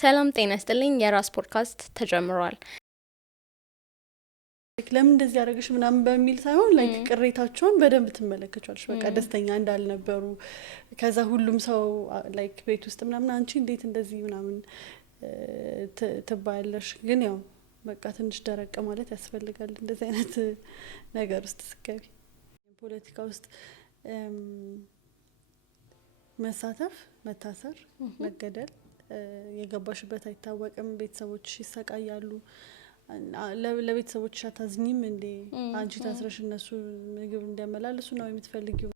ሰላም ጤና ይስጥልኝ። የራስ ፖድካስት ተጀምሯል። ለምን እንደዚህ ያደረግሽ ምናምን በሚል ሳይሆን ላይክ ቅሬታቸውን በደንብ ትመለከቻለሽ። በቃ ደስተኛ እንዳልነበሩ ከዛ ሁሉም ሰው ላይክ ቤት ውስጥ ምናምን አንቺ እንዴት እንደዚህ ምናምን ትባያለሽ። ግን ያው በቃ ትንሽ ደረቅ ማለት ያስፈልጋል እንደዚህ አይነት ነገር ውስጥ ስገቢ። ፖለቲካ ውስጥ መሳተፍ፣ መታሰር፣ መገደል የገባሽበት አይታወቅም። ቤተሰቦችሽ ይሰቃያሉ። ለቤተሰቦችሽ አታዝኝም እንዴ? አንቺ ታስረሽ እነሱ ምግብ እንዲያመላልሱ ነው የምትፈልጊው?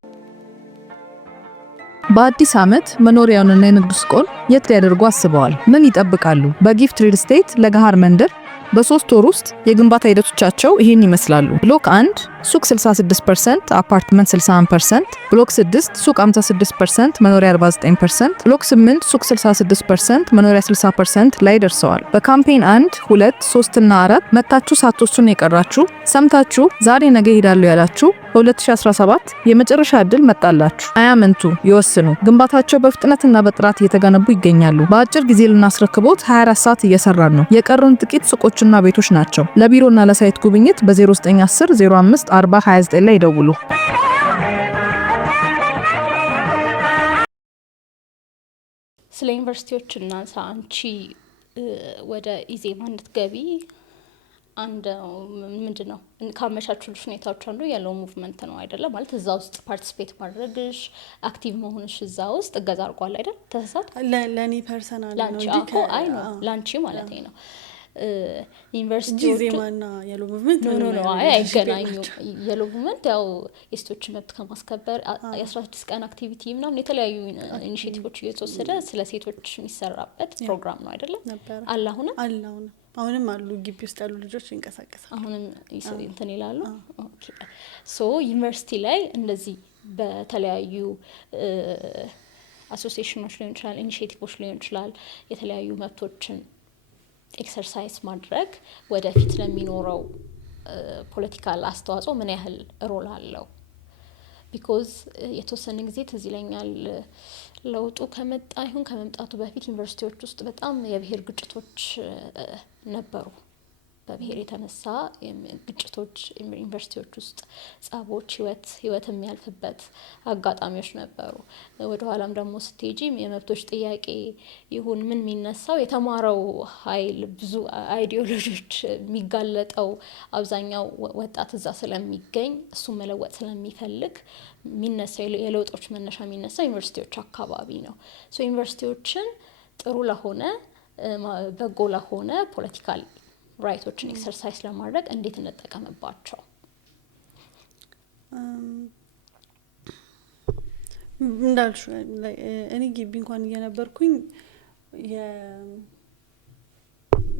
በአዲስ ዓመት መኖሪያውንና የንግድ ሱቆን የት ሊያደርጉ አስበዋል? ምን ይጠብቃሉ? በጊፍት ሪል ስቴት ለገሃር መንደር በ3 ወር ውስጥ የግንባታ ሂደቶቻቸው ይህን ይመስላሉ። ብሎክ 1 ሱቅ 66%፣ አፓርትመንት 61%፣ ብሎክ 6 ሱቅ 56%፣ መኖሪያ 49%፣ ብሎክ 8 ሱቅ 66%፣ መኖሪያ 60% ላይ ደርሰዋል። በካምፔን 1፣ 2፣ 3 እና 4 መታችሁ ሳትወስኑ የቀራችሁ ሰምታችሁ ዛሬ ነገ ሄዳለሁ ያላችሁ በ2017 የመጨረሻ ዕድል መጣላችሁ። አያመንቱ፣ ይወስኑ። ግንባታቸው በፍጥነትና በጥራት እየተገነቡ ይገኛሉ። በአጭር ጊዜ ልናስረክቦት 24 ሰዓት እየሰራን ነው። የቀሩን ጥቂት ሱቆችና ቤቶች ናቸው። ለቢሮና ለሳይት ጉብኝት በ0910 05 40 29 ላይ ይደውሉ። ስለ ዩኒቨርሲቲዎች እናንሳ። አንቺ ወደ ኢዜማ እንድትገቢ አንድ ምንድነው ካመቻቹልሽ ሁኔታዎች አንዱ ያለው ሙቭመንት ነው አይደለ? ማለት እዛ ውስጥ ፓርቲሲፔት ማድረግሽ አክቲቭ መሆንሽ እዛ ውስጥ እገዛ አድርጓል አይደል? ተሳሳት? ለኔ ፐርሰናል ነው እንጂ አይ ነው ላንቺ ማለት ነው። ዩኒቨርሲቲዎች ዜማና ያለው ሙቭመንት ነው አይገናኙ። ያለው ሙቭመንት ያው የሴቶች መብት ከማስከበር የ16 ቀን አክቲቪቲ ምናምን የተለያዩ ኢኒሺዬቲቮች እየተወሰደ ስለ ሴቶች የሚሰራበት ፕሮግራም ነው አይደለ? አሁንም አሉ ግቢ ውስጥ ያሉ ልጆች ይንቀሳቀሳሉ። አሁንም እንትን ይላሉ። ኦኬ ሶ ዩኒቨርሲቲ ላይ እንደዚህ በተለያዩ አሶሲዬሽኖች ሊሆን ይችላል፣ ኢኒሺዬቲቮች ሊሆን ይችላል፣ የተለያዩ መብቶችን ኤክሰርሳይዝ ማድረግ ወደፊት ለሚኖረው ፖለቲካል አስተዋጽኦ ምን ያህል ሮል አለው? ቢኮዝ የተወሰነ ጊዜ ትዝ ይለኛል ለውጡ ከመጣ ይሁን ከመምጣቱ በፊት ዩኒቨርሲቲዎች ውስጥ በጣም የብሔር ግጭቶች ነበሩ። በብሔር የተነሳ ግጭቶች ዩኒቨርሲቲዎች ውስጥ ጸቦች፣ ህይወት የሚያልፍበት አጋጣሚዎች ነበሩ። ወደ ኋላም ደግሞ ስትሄጂ የመብቶች ጥያቄ ይሁን ምን የሚነሳው የተማረው ኃይል ብዙ አይዲዮሎጂዎች የሚጋለጠው አብዛኛው ወጣት እዛ ስለሚገኝ እሱን መለወጥ ስለሚፈልግ የሚነሳው የለውጦች መነሻ የሚነሳው ዩኒቨርሲቲዎች አካባቢ ነው። ሶ ዩኒቨርሲቲዎችን ጥሩ ለሆነ በጎ ለሆነ ፖለቲካል ራይቶችን ኤክሰርሳይዝ ለማድረግ እንዴት እንጠቀምባቸው? እንዳልሽ እኔ ግቢ እንኳን እየነበርኩኝ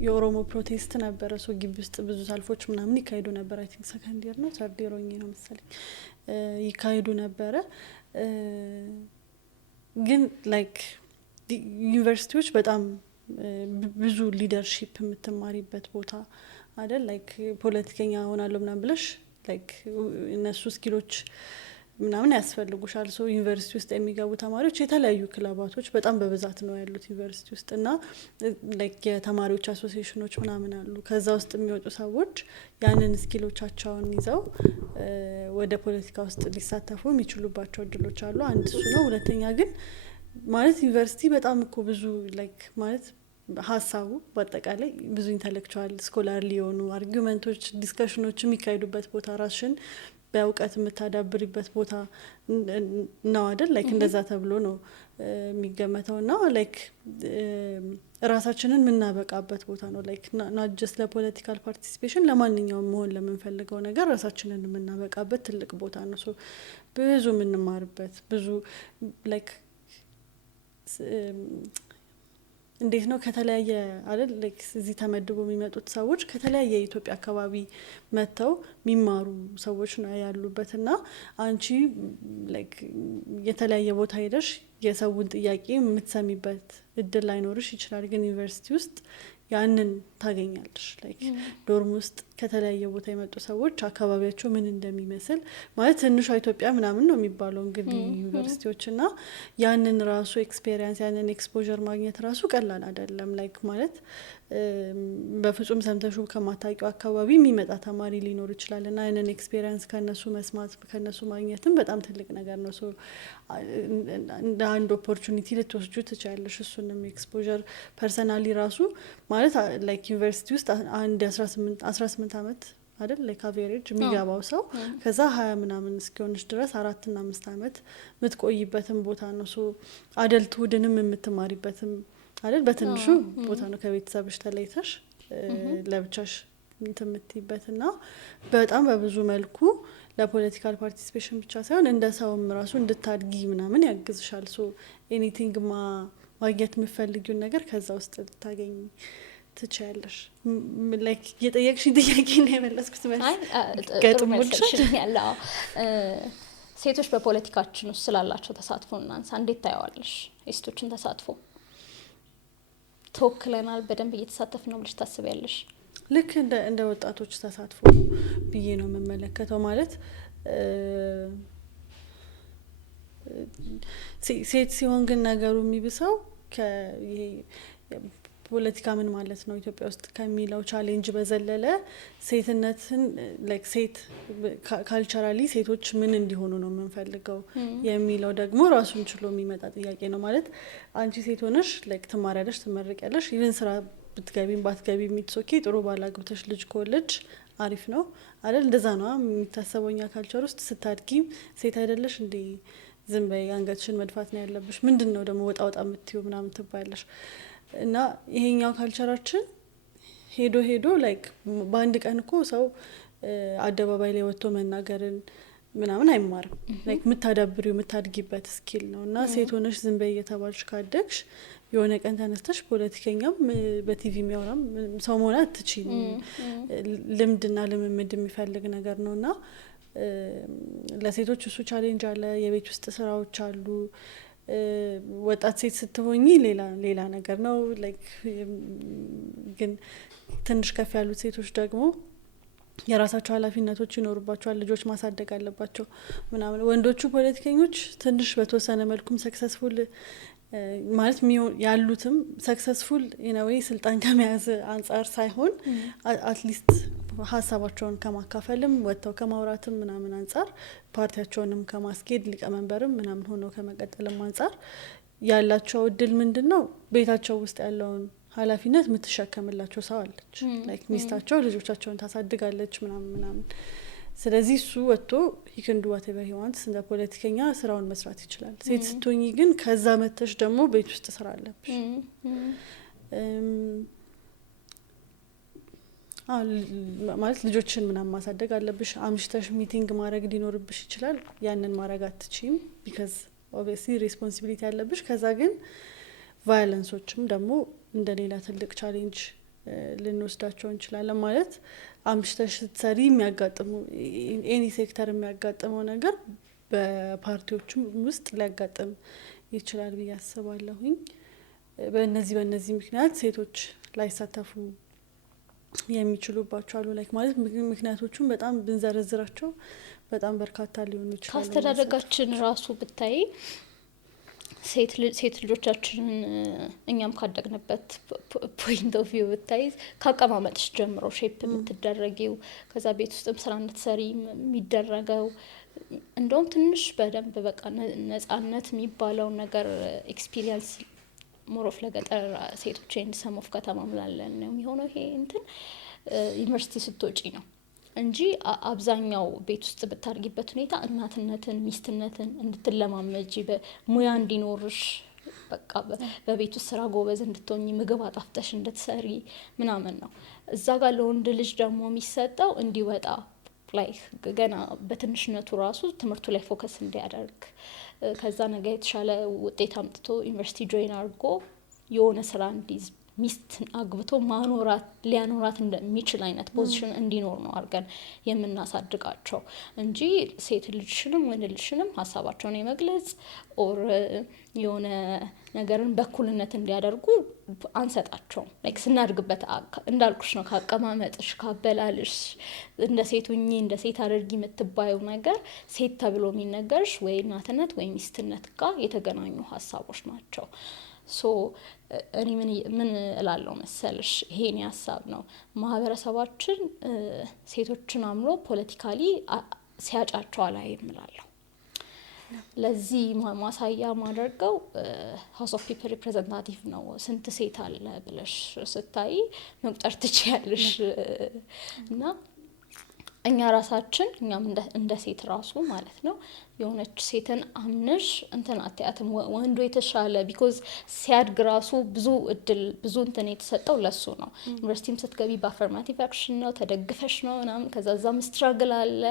የኦሮሞ ፕሮቴስት ነበረ። ሶ ግቢ ውስጥ ብዙ ሰልፎች ምናምን ይካሄዱ ነበር። አይ ቲንክ ሰከንድ ኢየር ነው ሰርድ ኢየር ነው መሰለኝ ይካሄዱ ነበረ። ግን ላይክ ዩኒቨርሲቲዎች በጣም ብዙ ሊደርሺፕ የምትማሪበት ቦታ አይደል? ላይክ ፖለቲከኛ ሆናለሁ ምናምን ብለሽ ላይክ እነሱ ስኪሎች ምናምን ያስፈልጉሻል። ሶ ዩኒቨርሲቲ ውስጥ የሚገቡ ተማሪዎች የተለያዩ ክለባቶች በጣም በብዛት ነው ያሉት ዩኒቨርሲቲ ውስጥ እና ላይክ የተማሪዎች አሶሲዬሽኖች ምናምን አሉ። ከዛ ውስጥ የሚወጡ ሰዎች ያንን ስኪሎቻቸውን ይዘው ወደ ፖለቲካ ውስጥ ሊሳተፉ የሚችሉባቸው እድሎች አሉ። አንድ እሱ ነው። ሁለተኛ ግን ማለት ዩኒቨርሲቲ በጣም እኮ ብዙ ላይክ ማለት ሀሳቡ በአጠቃላይ ብዙ ኢንተሌክቹዋል ስኮላር ሊሆኑ አርጊመንቶች፣ ዲስከሽኖች የሚካሄዱበት ቦታ፣ ራስሽን በእውቀት የምታዳብሪበት ቦታ ነው አይደል? ላይክ እንደዛ ተብሎ ነው የሚገመተው እና ላይክ ራሳችንን የምናበቃበት ቦታ ነው። ላይክ ናት ጀስት ለፖለቲካል ፓርቲሲፔሽን ለማንኛውም መሆን ለምንፈልገው ነገር ራሳችንን የምናበቃበት ትልቅ ቦታ ነው። ሶ ብዙ የምንማርበት ብዙ ላይክ እንዴት ነው ከተለያየ አይደል ላይክ እዚህ ተመድቦ የሚመጡት ሰዎች ከተለያየ የኢትዮጵያ አካባቢ መተው የሚማሩ ሰዎች ነው ያሉበትና አንቺ ላይክ የተለያየ ቦታ ሄደሽ የሰውን ጥያቄ የምትሰሚበት እድል ላይኖርሽ ይችላል። ግን ዩኒቨርሲቲ ውስጥ ያንን ታገኛለሽ። ላይክ ዶርም ውስጥ ከተለያየ ቦታ የመጡ ሰዎች አካባቢያቸው ምን እንደሚመስል ማለት ትንሿ ኢትዮጵያ ምናምን ነው የሚባለው እንግዲህ ዩኒቨርሲቲዎች እና ያንን ራሱ ኤክስፔሪንስ ያንን ኤክስፖዠር ማግኘት ራሱ ቀላል አይደለም። ላይክ ማለት በፍጹም ሰምተሹ ከማታውቂው አካባቢ የሚመጣ ተማሪ ሊኖር ይችላል እና ያንን ኤክስፔሪንስ ከነሱ መስማት ከነሱ ማግኘትም በጣም ትልቅ ነገር ነው። እንደ አንድ ኦፖርቹኒቲ ልትወስጁ ትችላለሽ። እሱንም ኤክስፖዠር ፐርሰናሊ ራሱ ማለት ላይክ ዩኒቨርሲቲ ውስጥ አንድ 18 ዓመት አይደል ላይክ አቬሬጅ የሚገባው ሰው ከዛ 20 ምናምን እስኪሆንሽ ድረስ 4 እና 5 ዓመት የምትቆይበትም ቦታ ነው። አደልት ውድንም የምትማሪበትም አይደል በትንሹ ቦታ ነው። ከቤተሰብሽ ተለይተሽ ለብቻሽ የምትይበት እና በጣም በብዙ መልኩ ለፖለቲካል ፓርቲሲፔሽን ብቻ ሳይሆን እንደ ሰውም ራሱ እንድታድጊ ምናምን ያግዝሻል። ኤኒቲንግ ማግኘት የምፈልጊውን ነገር ከዛ ውስጥ ልታገኝ ትችያለሽ። ላይክ የጠየቅሽኝ ጥያቄ ነው የመለስኩት። ያለው ሴቶች በፖለቲካችን ውስጥ ስላላቸው ተሳትፎ እናንሳ። እንዴት ታየዋለሽ የሴቶችን ተሳትፎ? ተወክለናል፣ በደንብ እየተሳተፍ ነው ብለሽ ታስቢያለሽ? ልክ እንደ ወጣቶች ተሳትፎ ብዬ ነው የምመለከተው። ማለት ሴት ሲሆን ግን ነገሩ የሚብሰው ይሄ ፖለቲካ ምን ማለት ነው ኢትዮጵያ ውስጥ ከሚለው ቻሌንጅ በዘለለ ሴትነትን ላይክ ሴት ካልቸራሊ ሴቶች ምን እንዲሆኑ ነው የምንፈልገው የሚለው ደግሞ ራሱን ችሎ የሚመጣ ጥያቄ ነው። ማለት አንቺ ሴት ሆነሽ ላይክ ትማሪያለሽ፣ ትመረቂያለሽ፣ ኢቨን ስራ ብትገቢም ባትገቢም የሚትሶኬ ጥሩ ባላግብተሽ ልጅ ከወለድሽ አሪፍ ነው አይደል? እንደዛ ነው የሚታሰበው እኛ ካልቸር ውስጥ። ስታድጊም ሴት አይደለሽ እንዴ ዝም በይ አንገትሽን መድፋት ነው ያለብሽ፣ ምንድን ነው ደግሞ ወጣ ወጣ የምትይው ምናምን ትባያለሽ። እና ይሄኛው ካልቸራችን ሄዶ ላይክ በአንድ ቀን እኮ ሰው አደባባይ ላይ ወጥቶ መናገርን ምናምን አይማርም። ላይክ የምታዳብሪው የምታድጊበት ስኪል ነው። እና ሴት ሆነሽ ዝም በይ እየተባልሽ ካደግሽ የሆነ ቀን ተነስተሽ ፖለቲከኛም በቲቪ የሚያወራም ሰው መሆን አትችይም። ልምድና ልምምድ የሚፈልግ ነገር ነው። እና ለሴቶች እሱ ቻሌንጅ አለ። የቤት ውስጥ ስራዎች አሉ። ወጣት ሴት ስትሆኚ ሌላ ነገር ነው። ላይክ ግን ትንሽ ከፍ ያሉት ሴቶች ደግሞ የራሳቸው ኃላፊነቶች ይኖሩባቸዋል። ልጆች ማሳደግ አለባቸው ምናምን። ወንዶቹ ፖለቲከኞች ትንሽ በተወሰነ መልኩም ሰክሰስፉል ማለት ያሉትም ሰክሰስፉል ኢነዌይ ስልጣን ከመያዝ አንጻር ሳይሆን አትሊስት ሀሳባቸውን ከማካፈልም ወጥተው ከማውራትም ምናምን አንጻር ፓርቲያቸውንም ከማስኬድ ሊቀመንበርም ምናምን ሆነው ከመቀጠልም አንጻር ያላቸው እድል ምንድን ነው? ቤታቸው ውስጥ ያለውን ኃላፊነት የምትሸከምላቸው ሰው አለች። ላይክ ሚስታቸው ልጆቻቸውን ታሳድጋለች ምናምን። ስለዚህ እሱ ወጥቶ ሂክንዱ ዋቴቨር ሂዋንስ እንደ ፖለቲከኛ ስራውን መስራት ይችላል። ሴት ስትሆኚ ግን ከዛ መተሽ ደግሞ ቤት ውስጥ ስራ አለብሽ። ማለት ልጆችን ምናምን ማሳደግ አለብሽ። አምሽተሽ ሚቲንግ ማድረግ ሊኖርብሽ ይችላል። ያንን ማድረግ አትችይም ቢካዝ ኦብቪየስሊ ሬስፖንሲቢሊቲ ያለብሽ። ከዛ ግን ቫዮለንሶችም ደግሞ እንደ ሌላ ትልቅ ቻሌንጅ ልንወስዳቸው እንችላለን። ማለት አምሽተሽ ስትሰሪ የሚያጋጥሙ ኤኒ ሴክተር የሚያጋጥመው ነገር በፓርቲዎችም ውስጥ ሊያጋጥም ይችላል ብዬ አስባለሁኝ። በእነዚህ ምክንያት ሴቶች ላይሳተፉ የሚችሉባቸው አሉ። ላይክ ማለት ምክንያቶቹም በጣም ብንዘረዝራቸው በጣም በርካታ ሊሆኑ ይችላሉ። ከአስተዳደጋችን ራሱ ብታይ ሴት ልጆቻችንን እኛም ካደግንበት ፖይንት ኦፍ ቪው ብታይ ከአቀማመጥሽ ጀምሮ ሼፕ የምትደረጊው ከዛ ቤት ውስጥም ስራ እንድትሰሪ የሚደረገው እንደውም ትንሽ በደንብ በቃ ነጻነት የሚባለው ነገር ኤክስፒሪየንስ ሞሮፍ ለገጠር ሴቶች ኤንድ ሰም ኦፍ ከተማ ምላለን ነው የሚሆነው። ይሄ እንትን ዩኒቨርሲቲ ስትወጪ ነው እንጂ አብዛኛው ቤት ውስጥ ብታርጊበት ሁኔታ እናትነትን ሚስትነትን እንድትለማመጂ በሙያ እንዲኖርሽ በቃ በቤት ውስጥ ስራ ጎበዝ እንድትሆኚ ምግብ አጣፍጠሽ እንድትሰሪ ምናምን ነው። እዛ ጋር ለወንድ ልጅ ደግሞ የሚሰጠው እንዲወጣ ላይ ገና በትንሽነቱ ራሱ ትምህርቱ ላይ ፎከስ እንዲያደርግ ከዛ ነገ የተሻለ ውጤት አምጥቶ ዩኒቨርሲቲ ጆይን አድርጎ የሆነ ስራ እንዲይዝ ሚስት አግብቶ ሊያኖራት እንደሚችል አይነት ፖዚሽን እንዲኖር ነው አድርገን የምናሳድጋቸው እንጂ ሴት ልጅሽንም ወንድ ልጅሽንም ሀሳባቸውን የመግለጽ ኦር የሆነ ነገርን በኩልነት እንዲያደርጉ አንሰጣቸውም። ላይክ ስናድግበት እንዳልኩሽ ነው ካቀማመጥሽ ካበላልሽ እንደ ሴት ሁኚ እንደ ሴት አድርጊ የምትባየው ነገር ሴት ተብሎ የሚነገርሽ ወይ እናትነት ወይ ሚስትነት ጋር የተገናኙ ሀሳቦች ናቸው። ሶ እኔ ምን እላለሁ መሰልሽ ይሄን ሀሳብ ነው ማህበረሰባችን ሴቶችን አምሮ ፖለቲካሊ ሲያጫቸው አላይም እላለሁ። ለዚህ ማሳያ ማደርገው ሃውስ ኦፍ ፒፕል ሪፕሬዘንታቲቭ ነው። ስንት ሴት አለ ብለሽ ስታይ መቁጠር ትችያለሽ። እና እኛ ራሳችን እኛም እንደ ሴት ራሱ ማለት ነው የሆነች ሴትን አምነሽ እንትን አትያትም ወንዱ የተሻለ ቢኮዝ ሲያድግ ራሱ ብዙ እድል ብዙ እንትን የተሰጠው ለሱ ነው። ዩኒቨርሲቲም ስትገቢ በአፈርማቲቭ አክሽን ነው ተደግፈሽ ነው ምናምን ከዛም ስትራግል አለ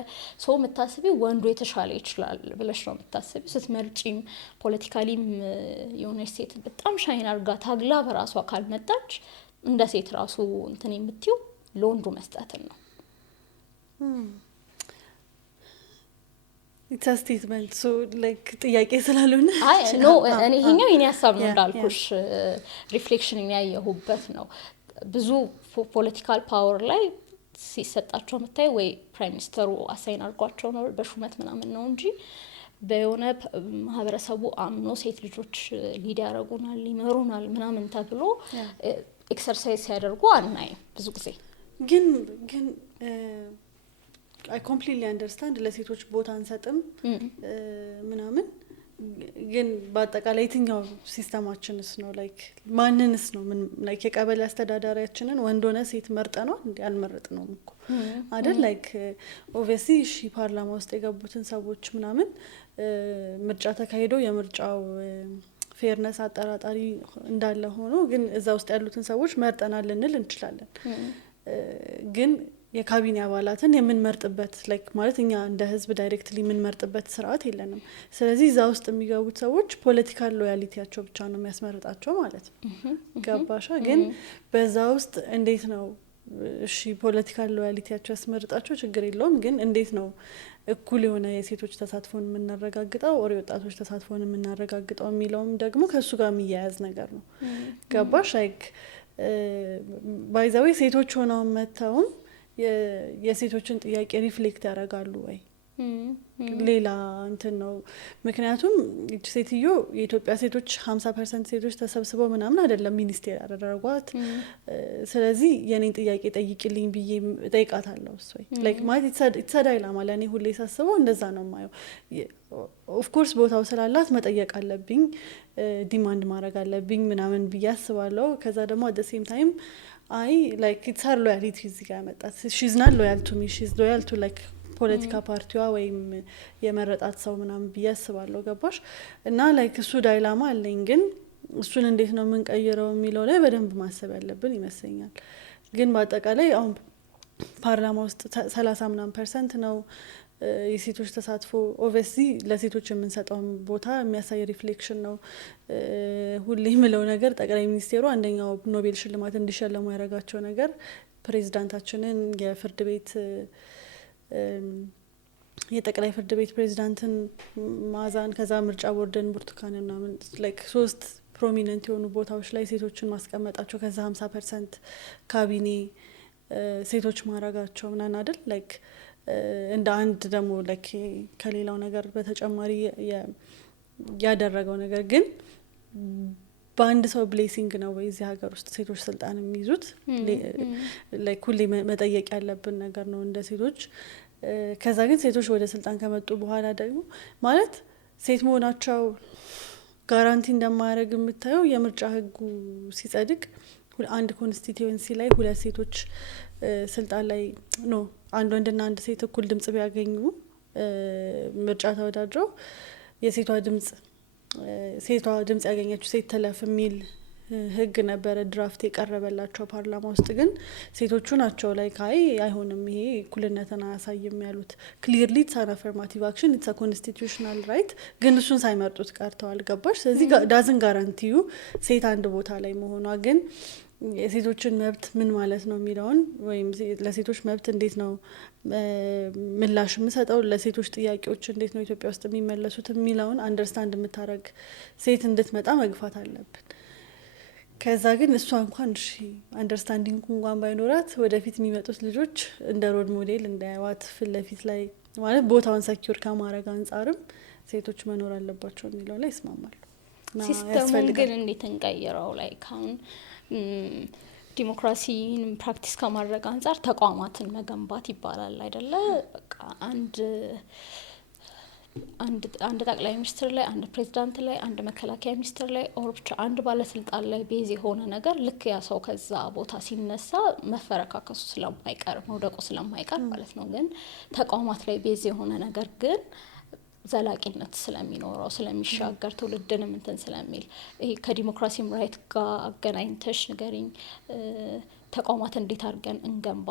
ሶ የምታስቢው ወንዱ የተሻለ ይችላል ብለሽ ነው የምታስቢው። ስትመርጪም ፖለቲካሊም የሆነች ሴት በጣም ሻይን አርጋ ታግላ በራሷ ካልመጣች እንደ ሴት ራሱ እንትን የምትይው ለወንዱ መስጠትን ነው። ኢትስ አ ስቴትመንት ሶ ላይክ ጥያቄ ስላልሆነ ኖ እኔ ይሄኛው የኔ ሀሳብ ነው እንዳልኩሽ ሪፍሌክሽን የሚያየሁበት ነው። ብዙ ፖለቲካል ፓወር ላይ ሲሰጣቸው የምታይ ወይ ፕራይም ሚኒስተሩ አሳይን አድርጓቸው ነው በሹመት ምናምን ነው እንጂ በየሆነ ማህበረሰቡ አምኖ ሴት ልጆች ሊድ ያደርጉናል ይመሩናል ምናምን ተብሎ ኤክሰርሳይዝ ሲያደርጉ አናይም ብዙ ጊዜ። ግን I completely understand ለሴቶች ቦታ አንሰጥም ምናምን ግን በአጠቃላይ የትኛው ሲስተማችንስ ነው ላይክ ማንንስ ነው ምን ላይክ የቀበሌ አስተዳዳሪያችንን ወንድ ሆነ ሴት መርጠ ነው እንዴ አልመረጥነውም እኮ አይደል? ላይክ ኦብቪየስሊ እሺ ፓርላማ ውስጥ የገቡትን ሰዎች ምናምን ምርጫ ተካሂዶ የምርጫው ፌርነስ አጠራጣሪ እንዳለ ሆኖ ግን እዛ ውስጥ ያሉትን ሰዎች መርጠናል ልንል እንችላለን። ግን የካቢኔ አባላትን የምንመርጥበት ላይክ ማለት እኛ እንደ ህዝብ ዳይሬክትሊ የምንመርጥበት ስርዓት የለንም። ስለዚህ እዛ ውስጥ የሚገቡት ሰዎች ፖለቲካል ሎያሊቲያቸው ብቻ ነው የሚያስመርጣቸው ማለት ነው። ገባሻ? ግን በዛ ውስጥ እንዴት ነው እሺ ፖለቲካል ሎያሊቲያቸው ያስመርጣቸው ችግር የለውም። ግን እንዴት ነው እኩል የሆነ የሴቶች ተሳትፎን የምናረጋግጠው ኦር የወጣቶች ተሳትፎን የምናረጋግጠው የሚለውም ደግሞ ከእሱ ጋር የሚያያዝ ነገር ነው። ገባሽ? ላይክ ባይዛዌ ሴቶች ሆነው መተውም የሴቶችን ጥያቄ ሪፍሌክት ያደርጋሉ ወይ ሌላ እንትን ነው። ምክንያቱም እቺ ሴትዮ የኢትዮጵያ ሴቶች 50% ሴቶች ተሰብስበው ምናምን አይደለም ሚኒስቴር ያደረጓት። ስለዚህ የኔን ጥያቄ ጠይቂልኝ ብዬ ጠይቃታለሁ እሱ ወይ ላይክ ማለት ኢትሰዳይላማ ለኔ ሁሌ ሳስበው እንደዛ ነው ማየው። ኦፍ ኮርስ ቦታው ስላላት መጠየቅ አለብኝ ዲማንድ ማድረግ አለብኝ ምናምን ብዬ አስባለሁ። ከዛ ደግሞ አት ዘ ሴም ታይም አይ ላይክ ኢትስ ሀር ሎያሊቲ እዚህ ጋር መጣት ሺ ኢዝ ናት ሎያል ቱ ሚ ሺ ኢዝ ሎያል ቱ ላይክ ፖለቲካ ፓርቲዋ ወይም የመረጣት ሰው ምናምን ብዬ አስባለሁ። ገባሽ? እና ላይክ እሱ ዳይላማ አለኝ። ግን እሱን እንዴት ነው የምንቀይረው የሚለው ላይ በደንብ ማሰብ ያለብን ይመስለኛል። ግን በአጠቃላይ አሁን ፓርላማ ውስጥ 30% ነው የሴቶች ተሳትፎ። ኦብቪየስሊ ለሴቶች የምንሰጠውን ቦታ የሚያሳይ ሪፍሌክሽን ነው። ሁሌ የምለው ነገር ጠቅላይ ሚኒስቴሩ አንደኛው ኖቤል ሽልማት እንዲሸለሙ ያደረጋቸው ነገር ፕሬዚዳንታችንን የፍርድ ቤት የጠቅላይ ፍርድ ቤት ፕሬዚዳንትን ማዛን ከዛ ምርጫ ቦርድን ብርቱካን ምናምን ላይክ 3 ፕሮሚነንት የሆኑ ቦታዎች ላይ ሴቶችን ማስቀመጣቸው ከዛ 50% ካቢኔ ሴቶች ማድረጋቸው ምናምን አይደል ላይክ እንደ አንድ ደግሞ ላይክ ከሌላው ነገር በተጨማሪ ያደረገው ነገር ግን በአንድ ሰው ብሌሲንግ ነው ወይ እዚህ ሀገር ውስጥ ሴቶች ስልጣን የሚይዙት? ላይክ ሁሌ መጠየቅ ያለብን ነገር ነው እንደ ሴቶች። ከዛ ግን ሴቶች ወደ ስልጣን ከመጡ በኋላ ደግሞ ማለት ሴት መሆናቸው ጋራንቲ እንደማያደርግ የምታየው የምርጫ ህጉ ሲጸድቅ አንድ ኮንስቲትዩንሲ ላይ 2 ሴቶች ስልጣን ላይ ኖ አንድ ወንድና አንድ ሴት እኩል ድምጽ ቢያገኙ ምርጫ ተወዳድረው የሴቷ ድምጽ ያገኘችው ሴት ተለፍ የሚል ህግ ነበረ ድራፍት የቀረበላቸው ፓርላማ ውስጥ ግን ሴቶቹ ናቸው ላይ ካይ አይሆንም ይሄ እኩልነትን አያሳይም ያሉት። ክሊርሊ ኢትስ አን አፈርማቲቭ አክሽን ኢትስ አ ኮንስቲቱሽናል ራይት ግን እሱን ሳይመርጡት ቀርተዋል። ገባሽ? ስለዚህ ዳዝን ጋራንቲዩ ሴት አንድ ቦታ ላይ መሆኗ ግን የሴቶችን መብት ምን ማለት ነው የሚለውን ወይም ለሴቶች መብት እንዴት ነው ምላሽ የምሰጠው፣ ለሴቶች ጥያቄዎች እንዴት ነው ኢትዮጵያ ውስጥ የሚመለሱት የሚለውን አንደርስታንድ የምታደርግ ሴት እንድትመጣ መግፋት አለብን። ከዛ ግን እሷ እንኳን እሺ አንደርስታንዲንግ እንኳን ባይኖራት ወደፊት የሚመጡት ልጆች እንደ ሮድ ሞዴል እንዳያዋት ፊት ለፊት ላይ ማለት ቦታውን ሰኪዩር ከማድረግ አንጻርም ሴቶች መኖር አለባቸው የሚለው ላይ ይስማማሉ። ሲስተሙን ግን እንዴት እንቀይረው? ላይ ካሁን ዲሞክራሲን ፕራክቲስ ከማድረግ አንጻር ተቋማትን መገንባት ይባላል አይደለ? በቃ አንድ ጠቅላይ ሚኒስትር ላይ፣ አንድ ፕሬዚዳንት ላይ፣ አንድ መከላከያ ሚኒስትር ላይ ኦር ብቻ አንድ ባለስልጣን ላይ ቤዝ የሆነ ነገር ልክ ያ ሰው ከዛ ቦታ ሲነሳ መፈረካከሱ ስለማይቀር መውደቁ ስለማይቀር ማለት ነው። ግን ተቋማት ላይ ቤዝ የሆነ ነገር ግን ዘላቂነት ስለሚኖረው ስለሚሻገር ትውልድንም እንትን ስለሚል ይሄ ከዲሞክራሲም ራይት ጋር አገናኝተሽ ንገሪኝ። ተቋማት እንዴት አድርገን እንገንባ?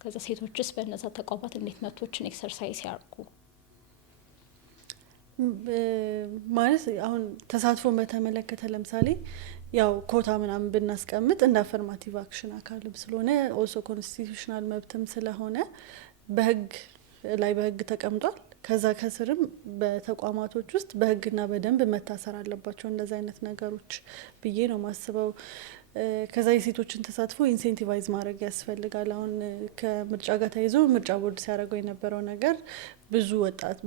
ከዛ ሴቶችስ በእነዛ ተቋማት እንዴት መብቶችን ኤክሰርሳይዝ ያርጉ? ማለት አሁን ተሳትፎ በተመለከተ ለምሳሌ ያው ኮታ ምናምን ብናስቀምጥ እንደ አፈርማቲቭ አክሽን አካልም ስለሆነ ኦልሶ ኮንስቲቱሽናል መብትም ስለሆነ በህግ ላይ በህግ ተቀምጧል። ከዛ ከስርም በተቋማቶች ውስጥ በህግና በደንብ መታሰር አለባቸው እንደዚህ አይነት ነገሮች ብዬ ነው ማስበው። ከዛ የሴቶችን ተሳትፎ ኢንሴንቲቫይዝ ማድረግ ያስፈልጋል። አሁን ከምርጫ ጋር ተይዞ ምርጫ ቦርድ ሲያደርገው የነበረው ነገር ብዙ ወጣት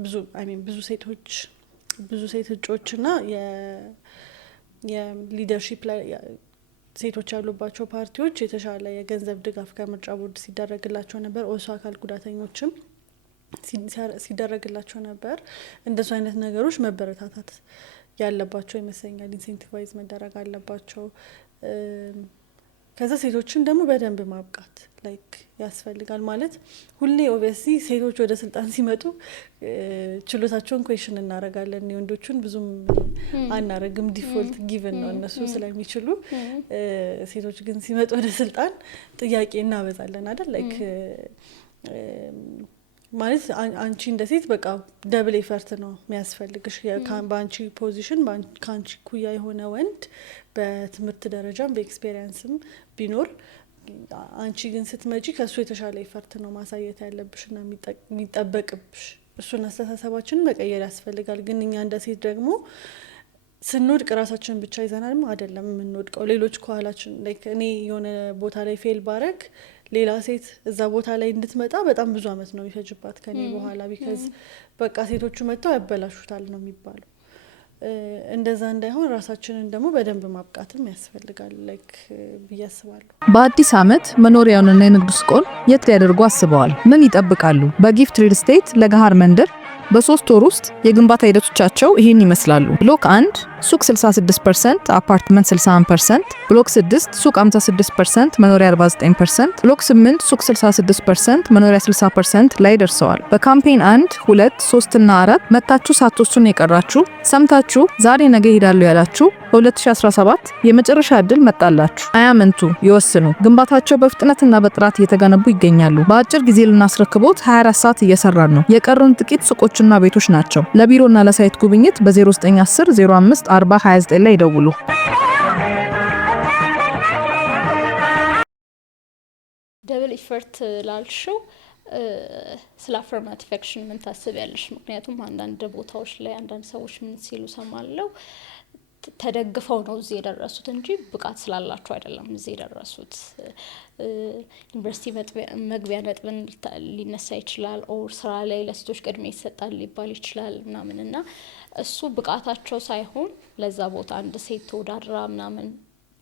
ብዙ ሴት እጩዎችና የሊደርሺፕ ላይ ሴቶች ያሉባቸው ፓርቲዎች የተሻለ የገንዘብ ድጋፍ ከምርጫ ቦርድ ሲደረግላቸው ነበር። ኦልሶ አካል ጉዳተኞችም ሲደረግላቸው ነበር። እንደሱ አይነት ነገሮች መበረታታት ያለባቸው ይመስለኛል። ኢንሴንቲቫይዝ መደረግ አለባቸው። ከዛ ሴቶችን ደግሞ በደንብ ማብቃት ላይክ ያስፈልጋል። ማለት ሁሌ ኦብቪየስሊ ሴቶች ወደ ስልጣን ሲመጡ ችሎታቸውን ኩዌሽን እናረጋለን። የወንዶቹን ብዙም አናረግም፣ ዲፎልት ጊቭን ነው እነሱ ስለሚችሉ። ሴቶች ግን ሲመጡ ወደ ስልጣን ጥያቄ እናበዛለን አይደል? ላይክ ማለት አንቺ እንደ ሴት በቃ ደብል ኤፈርት ነው የሚያስፈልግሽ። በአንቺ ፖዚሽን ከአንቺ ኩያ የሆነ ወንድ በትምህርት ደረጃም በኤክስፔሪንስም ቢኖር አንቺ ግን ስትመጪ ከእሱ የተሻለ ኤፈርት ነው ማሳየት ያለብሽና የሚጠበቅብሽ። እሱን አስተሳሰባችንን መቀየር ያስፈልጋል። ግን እኛ እንደ ሴት ደግሞ ስንወድቅ ራሳችንን ብቻ ይዘናል አይደለም የምንወድቀው። ሌሎች ከኋላችን እኔ የሆነ ቦታ ላይ ፌል ባረግ ሌላ ሴት እዛ ቦታ ላይ እንድትመጣ በጣም ብዙ አመት ነው የሚፈጅባት ከኔ በኋላ። ቢካዝ በቃ ሴቶቹ መጥተው ያበላሹታል ነው የሚባለው። እንደዛ እንዳይሆን ራሳችንን ደግሞ በደንብ ማብቃትም ያስፈልጋል ላይክ ብዬ አስባለሁ። በአዲስ አመት መኖሪያውንና የንግድ ሱቆን የት ሊያደርጉ አስበዋል? ምን ይጠብቃሉ? በጊፍት ሪል ስቴት ለገሃር መንደር በ3 ወር ውስጥ የግንባታ ሂደቶቻቸው ይህን ይመስላሉ። ብሎክ 1 ሱቅ 66%፣ አፓርትመንት 61%፣ ብሎክ 6 ሱቅ 56%፣ መኖሪያ 49%፣ ብሎክ 8 ሱቅ 66%፣ መኖሪያ 60% ላይ ደርሰዋል። በካምፔን 1፣ 2፣ 3 እና 4 መታችሁ ሳትወስኑ የቀራችሁ ሰምታችሁ ዛሬ ነገ ይሄዳሉ ያላችሁ በ2017 የመጨረሻ እድል መጣላችሁ። አያመንቱ፣ ይወስኑ። ግንባታቸው በፍጥነትና በጥራት እየተገነቡ ይገኛሉ። በአጭር ጊዜ ልናስረክቦት 24 ሰዓት እየሰራን ነው። የቀሩን ጥቂት ሱቆችና ቤቶች ናቸው። ለቢሮና ለሳይት ጉብኝት በ0910 05 4029 ላይ ይደውሉ። ደብል ኢፈርት ላልሽው ስለ አፈርማቲቭ አክሽን ምን ታስቢያለሽ? ምክንያቱም አንዳንድ ቦታዎች ላይ አንዳንድ ሰዎች ምን ሲሉ ሰማለሁ፣ ተደግፈው ነው እዚህ የደረሱት እንጂ ብቃት ስላላቸው አይደለም እዚህ የደረሱት። ዩኒቨርሲቲ መግቢያ ነጥብን ሊነሳ ይችላል፣ ኦር ስራ ላይ ለሴቶች ቅድሚያ ይሰጣል ሊባል ይችላል ምናምን እና እሱ ብቃታቸው ሳይሆን ለዛ ቦታ አንድ ሴት ተወዳድራ ምናምን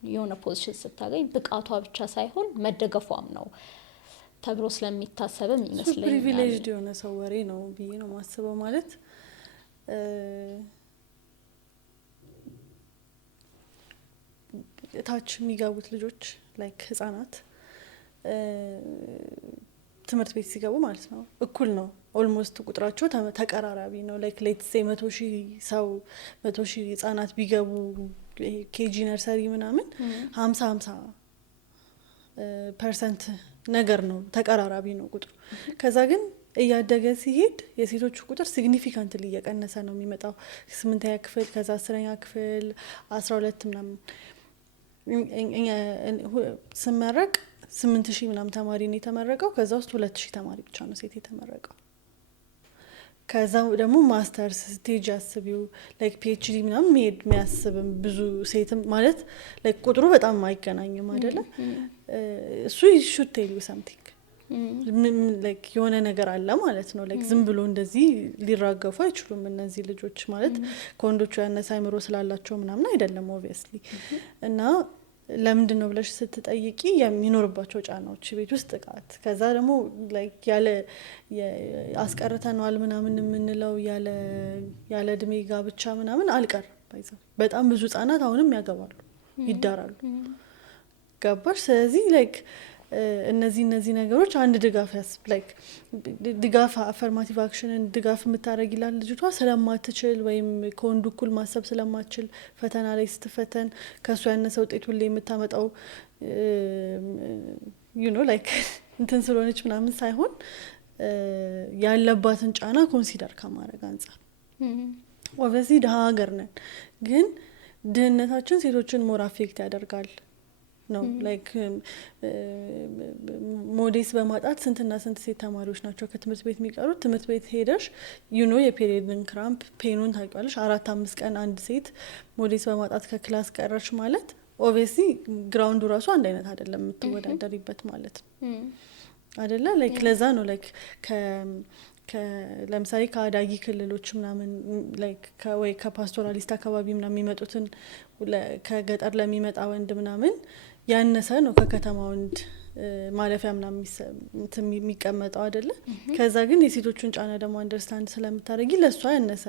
የሆነ ፖዚሽን ስታገኝ ብቃቷ ብቻ ሳይሆን መደገፏም ነው ተብሎ ስለሚታሰብም ይመስለኛል። ፕሪቪሌጅድ የሆነ ሰው ወሬ ነው ብዬ ነው ማስበው። ማለት ታች የሚገቡት ልጆች ላይክ ህጻናት ትምህርት ቤት ሲገቡ ማለት ነው እኩል ነው ኦልሞስት ቁጥራቸው ተቀራራቢ ነው። ላይክ ሌትስ ሴ 100,000 ሰው 100,000 ህጻናት ቢገቡ ኬጂ ነርሰሪ ምናምን 50% ነገር ነው ተቀራራቢ ነው ቁጥሩ። ከዛ ግን እያደገ ሲሄድ የሴቶቹ ቁጥር ሲግኒፊካንትሊ እየቀነሰ ነው የሚመጣው። 8ኛ ክፍል ከዛ 10ኛ ክፍል 12 ምናምን ስመረቅ 8000 ምናምን ተማሪ ነው የተመረቀው። ከዛ ውስጥ 2000 ተማሪ ብቻ ነው ሴት የተመረቀው። ከዛ ደግሞ ማስተርስ ስቴጅ አስቢው ላይክ ፒኤችዲ ምናምን መሄድ የሚያስብም ብዙ ሴትም ማለት ላይክ ቁጥሩ በጣም አይገናኝም አይደለ? እሱ should tell you something ላይክ የሆነ ነገር አለ ማለት ነው። ላይክ ዝም ብሎ እንደዚህ ሊራገፉ አይችሉም እነዚህ ልጆች ማለት ከወንዶቹ ያነሰ አይምሮ ስላላቸው ምናምን አይደለም ኦብቪየስሊ። እና ለምንድን ነው ብለሽ ስትጠይቂ የሚኖርባቸው ጫናዎች ቤት ውስጥ ጥቃት፣ ከዛ ደግሞ ላይክ ያለ አስቀርተነዋል ምናምን የምንለው ያለ እድሜ ጋብቻ ምናምን አልቀርም ባይዘው በጣም ብዙ ህጻናት አሁንም ያገባሉ ይዳራሉ። ገባሽ? ስለዚህ ላይክ እነዚህ ነገሮች አንድ ድጋፍ ላይክ ድጋፍ አፈርማቲቭ አክሽንን ድጋፍ የምታደርጊላት ልጅቷ ስለማትችል ወይም ከወንዱ እኩል ማሰብ ስለማትችል ፈተና ላይ ስትፈተን ከእሱ ያነሰ ውጤት ሁሌ የምታመጣው ላይክ እንትን ስለሆነች ምናምን ሳይሆን ያለባትን ጫና ኮንሲደር ከማድረግ አንጻር ኦብቪየስሊ ድሀ ሀገር ነን፣ ግን ድህነታችን ሴቶችን ሞር አፌክት ያደርጋል ነው። ላይክ ሞዴስ በማጣት ስንትና ስንት ሴት ተማሪዎች ናቸው ከትምህርት ቤት የሚቀሩት። ትምህርት ቤት ሄደሽ የፔሪየድን ክራምፕ ፔኑን ታውቂዋለሽ። 4-5 ቀን አንድ ሴት ሞዴስ በማጣት ከክላስ ቀረች ማለት ኦብቪየስሊ ግራውንዱ ራሱ አንድ አይነት አይደለም የምትወዳደሪበት ማለት ነው አይደለ? ላይክ ለዛ ነው ላይክ ለምሳሌ ከአዳጊ ክልሎች ምናምን ላይክ ወይ ከፓስቶራሊስት አካባቢ ምናምን የሚመጡትን ከገጠር ለሚመጣ ወንድ ምናምን ያነሰ ነው ከከተማ ወንድ ማለፊያ ምናምን የሚቀመጠው አይደለ? ከዛ ግን የሴቶቹን ጫና ደግሞ አንደርስታንድ ስለምታደርጊ ለእሷ ያነሰ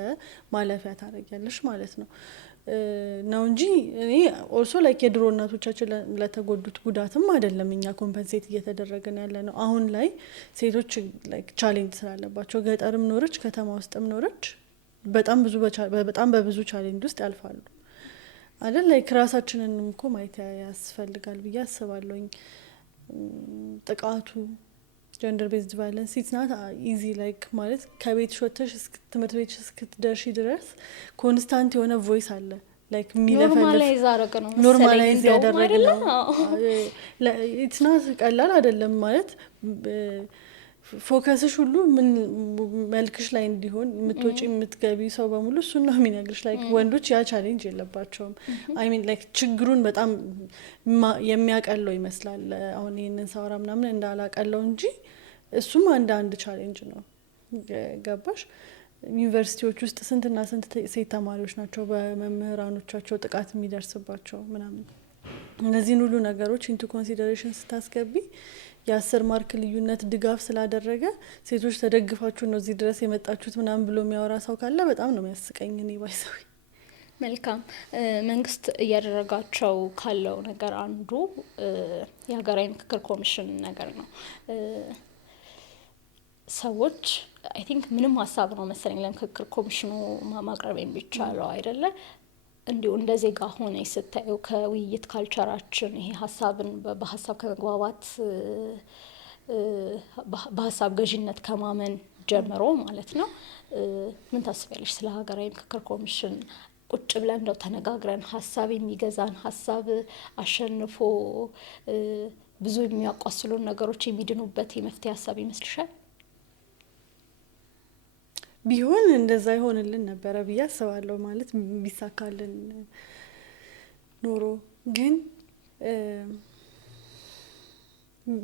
ማለፊያ ታደርጊያለሽ ማለት ነው እንጂ እኔ ኦልሶ ላይክ የድሮ እናቶቻችን ለተጎዱት ጉዳትም አይደለም እኛ ኮምፐንሴት እየተደረገን ያለ ነው። አሁን ላይ ሴቶች ላይክ ቻሌንጅ ስላለባቸው ገጠርም ኖረች ከተማ ውስጥም ኖረች በጣም በብዙ ቻሌንጅ ውስጥ ያልፋሉ አይደል? ላይክ ራሳችንንም እኮ ማየት ያስፈልጋል ብዬ አስባለሁኝ። ጥቃቱ ጀንደር ቤዝድ ቫይለንስ ኢትስ ናት ኢዚ ላይክ ማለት ከቤት ሾተሽ ትምህርት ቤት እስክትደርሺ ድረስ ኮንስታንት የሆነ ቮይስ አለ ላይክ ኖርማላይዝ ያደረገ ነው። ኢትስ ናት ቀላል አይደለም ማለት ፎከስሽ ሁሉ ምን መልክሽ ላይ እንዲሆን የምትወጪ የምትገቢ ሰው በሙሉ እሱን ነው የሚነግርሽ። ላይክ ወንዶች ያ ቻሌንጅ የለባቸውም። አይ ሚን ላይክ ችግሩን በጣም የሚያቀለው ይመስላል አሁን ይህንን ሳውራ ምናምን እንዳላቀለው እንጂ እሱም አንድ ቻሌንጅ ነው። ገባሽ? ዩኒቨርሲቲዎች ውስጥ ስንትና ስንት ሴት ተማሪዎች ናቸው በመምህራኖቻቸው ጥቃት የሚደርስባቸው ምናምን። እነዚህን ሁሉ ነገሮች ኢንቱ ኮንሲደሬሽን ስታስገቢ የ10 ማርክ ልዩነት ድጋፍ ስላደረገ ሴቶች ተደግፋችሁ ነው እዚህ ድረስ የመጣችሁት ምናምን ብሎ የሚያወራ ሰው ካለ በጣም ነው የሚያስቀኝ እኔ ባይሰው። መልካም መንግስት እያደረጋቸው ካለው ነገር አንዱ የሀገራዊ ምክክር ኮሚሽን ነገር ነው። ሰዎች አይ ቲንክ ምንም ሀሳብ ነው መሰለኝ ለምክክር ኮሚሽኑ ማቅረብ የሚቻለው አይደለ? እንዲሁ እንደ ዜጋ ሆነ ስታዩ ከውይይት ካልቸራችን ይሄ ሀሳብን በሀሳብ ከመግባባት በሀሳብ ገዥነት ከማመን ጀምሮ ማለት ነው። ምን ታስቢያለሽ ስለ ሀገራዊ ምክክር ኮሚሽን? ቁጭ ብለን እንደው ተነጋግረን ሀሳብ የሚገዛን ሀሳብ አሸንፎ ብዙ የሚያቋስሉን ነገሮች የሚድኑበት የመፍትሄ ሀሳብ ይመስልሻል? ቢሆን እንደዛ ይሆንልን ነበረ ብዬ አስባለሁ። ማለት ቢሳካልን ኖሮ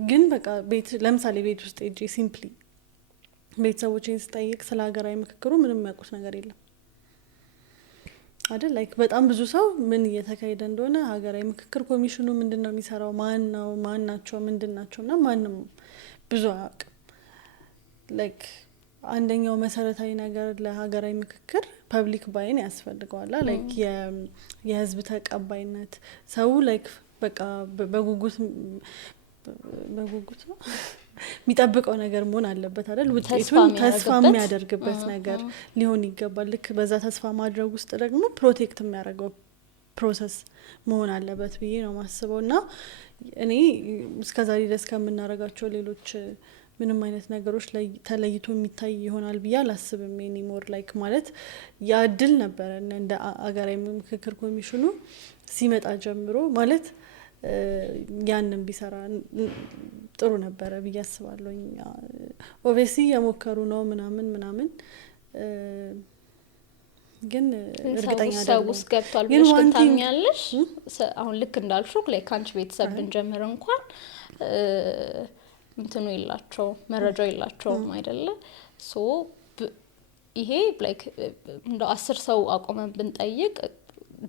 ግን በቃ ለምሳሌ ቤት ውስጥ ሄጄ ሲምፕሊ ቤተሰቦቼን ስጠይቅ ስለ ሀገራዊ ምክክሩ ምንም የሚያውቁት ነገር የለም አይደል? ላይክ በጣም ብዙ ሰው ምን እየተካሄደ እንደሆነ ሀገራዊ ምክክር ኮሚሽኑ ምንድን ነው የሚሰራው፣ ማን ናቸው ምንድን ናቸው እና ማንም ብዙ አያውቅም። ላይክ አንደኛው መሰረታዊ ነገር ለሀገራዊ ምክክር ፐብሊክ ባይን ያስፈልገዋል። ላይክ የህዝብ ተቀባይነት ሰው ላይክ በቃ በጉጉት ነው የሚጠብቀው ነገር መሆን አለበት አይደል? ውጤቱን ተስፋ የሚያደርግበት ነገር ሊሆን ይገባል። ልክ በዛ ተስፋ ማድረግ ውስጥ ደግሞ ፕሮቴክት የሚያደርገው ፕሮሰስ መሆን አለበት ብዬ ነው ማስበው። እና እኔ እስከዛሬ ድረስ ከምናረጋቸው ሌሎች ምንም አይነት ነገሮች ላይ ተለይቶ የሚታይ ይሆናል ብዬ አላስብም። ሞር ላይክ ማለት ያ እድል ነበረ እንደ አገራዊ ምክክር ኮሚሽኑ ሲመጣ ጀምሮ ማለት ያንን ቢሰራ ጥሩ ነበረ ብዬ አስባለሁ። ኦብቪየስሊ የሞከሩ ነው ምናምን ግን እርግጠኛ ሰው ውስጥ ገብቷል ብለሽ ታምኛለሽ? አሁን ልክ እንዳልሽው ላይ ካንቺ ቤተሰብ ብንጀምር እንኳን እንትኑ የላቸው መረጃው የላቸውም አይደለ? ሶ ይሄ ላይክ እንደ 10 ሰው አቆመን ብንጠይቅ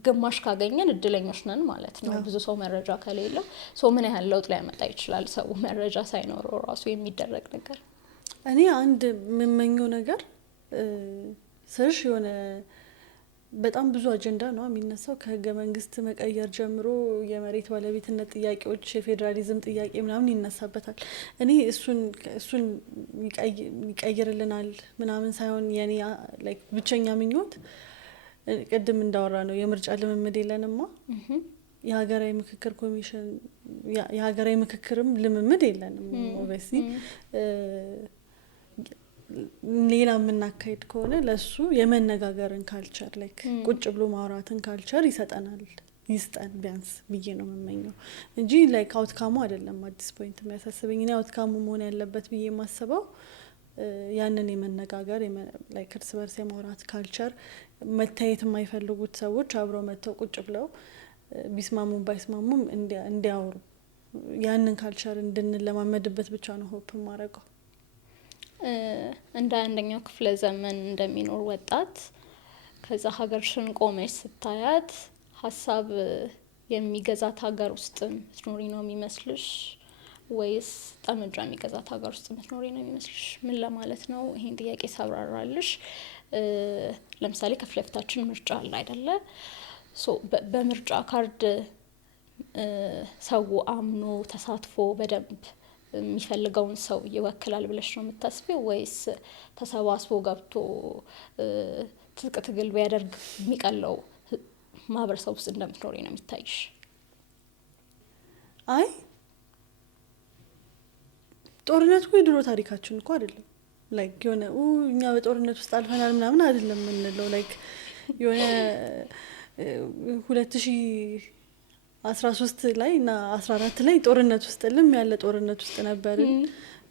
ግማሽ ካገኘን እድለኞች ነን ማለት ነው። ብዙ ሰው መረጃ ከሌለው ሶ ምን ያህል ለውጥ ሊያመጣ ይችላል ሰው መረጃ ሳይኖረው ራሱ የሚደረግ ነገር? እኔ አንድ የምመኘው ነገር ስርሽ የሆነ በጣም ብዙ አጀንዳ ነው የሚነሳው ከህገ መንግስት መቀየር ጀምሮ የመሬት ባለቤትነት ጥያቄዎች፣ የፌዴራሊዝም ጥያቄ ምናምን ይነሳበታል። እኔ እሱን ይቀይርልናል ምናምን ሳይሆን የኔ ላይክ ብቸኛ ምኞት ቅድም እንዳወራ ነው የምርጫ ልምምድ የለንማ። የሀገራዊ ምክክር ኮሚሽን የሀገራዊ ምክክርም ልምምድ የለንም። ኦብቪየስሊ ሌላ የምናካሄድ ከሆነ ለሱ የመነጋገርን ካልቸር ላይክ ቁጭ ብሎ ማውራትን ካልቸር ይስጠን ቢያንስ ብዬ ነው የምመኘው እንጂ ላይክ አውትካሙ አይደለም አዲስ ፖይንት የሚያሳስበኝ። እኔ አውትካሙ መሆን ያለበት ብዬ የማስበው ያንን የመነጋገር ላይክ እርስ በርስ የማውራት ካልቸር፣ መታየት የማይፈልጉት ሰዎች አብረው መጥተው ቁጭ ብለው ቢስማሙም ባይስማሙም እንዲያወሩ ያንን ካልቸር እንድንለማመድበት ብቻ ነው ሆፕ ማረገው። እንደ አንደኛው ክፍለ ዘመን እንደሚኖር ወጣት ከዛ ሀገርሽን ቆመሽ ስታያት ሀሳብ የሚገዛት ሀገር ውስጥ ምትኖሪ ነው የሚመስልሽ ወይስ ጠመንጃ የሚገዛት ሀገር ውስጥ ምትኖሪ ነው የሚመስልሽ? ምን ለማለት ነው ይሄን ጥያቄ ሳብራራልሽ፣ ለምሳሌ ከፍለፊታችን ምርጫ አለ አይደለ? በምርጫ ካርድ ሰው አምኖ ተሳትፎ በደንብ የሚፈልገውን ሰው ይወክላል ብለሽ ነው የምታስቢው ወይስ ተሰባስቦ ገብቶ ትጥቅ ትግል ቢያደርግ የሚቀለው ማህበረሰብ ውስጥ እንደምትኖሪ ነው የሚታይሽ? አይ ጦርነቱ የድሮ ታሪካችን እኮ አይደለም። ላይክ የሆነ እኛ በጦርነት ውስጥ አልፈናል ምናምን አይደለም የምንለው። ላይክ የሆነ 2013 ላይ እና 14 ላይ ጦርነት ውስጥ ያለ ጦርነት ውስጥ ነበርን።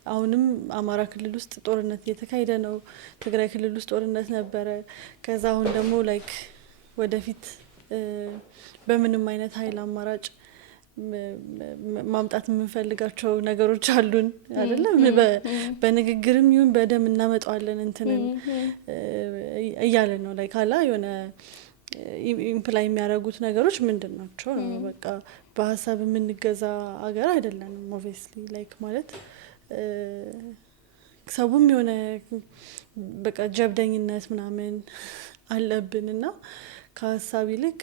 አሁንም አማራ ክልል ውስጥ ጦርነት እየተካሄደ ነው። ትግራይ ክልል ውስጥ ጦርነት ነበረ። ከዛ አሁን ደግሞ ላይክ ወደፊት በምንም አይነት ኃይል አማራጭ ማምጣት የምንፈልጋቸው ነገሮች አሉን አይደለም? በንግግርም ይሁን በደም እናመጣዋለን እንትንን እያለን ነው። ላይክ አላ የሆነ ኢምፕላይ የሚያደርጉት ነገሮች ምንድን ናቸው ነው። በቃ በሀሳብ የምንገዛ አገር አይደለንም። ኦብቪየስሊ ላይክ ማለት ሰውም የሆነ በቃ ጀብደኝነት ምናምን አለብን እና ከሀሳብ ይልቅ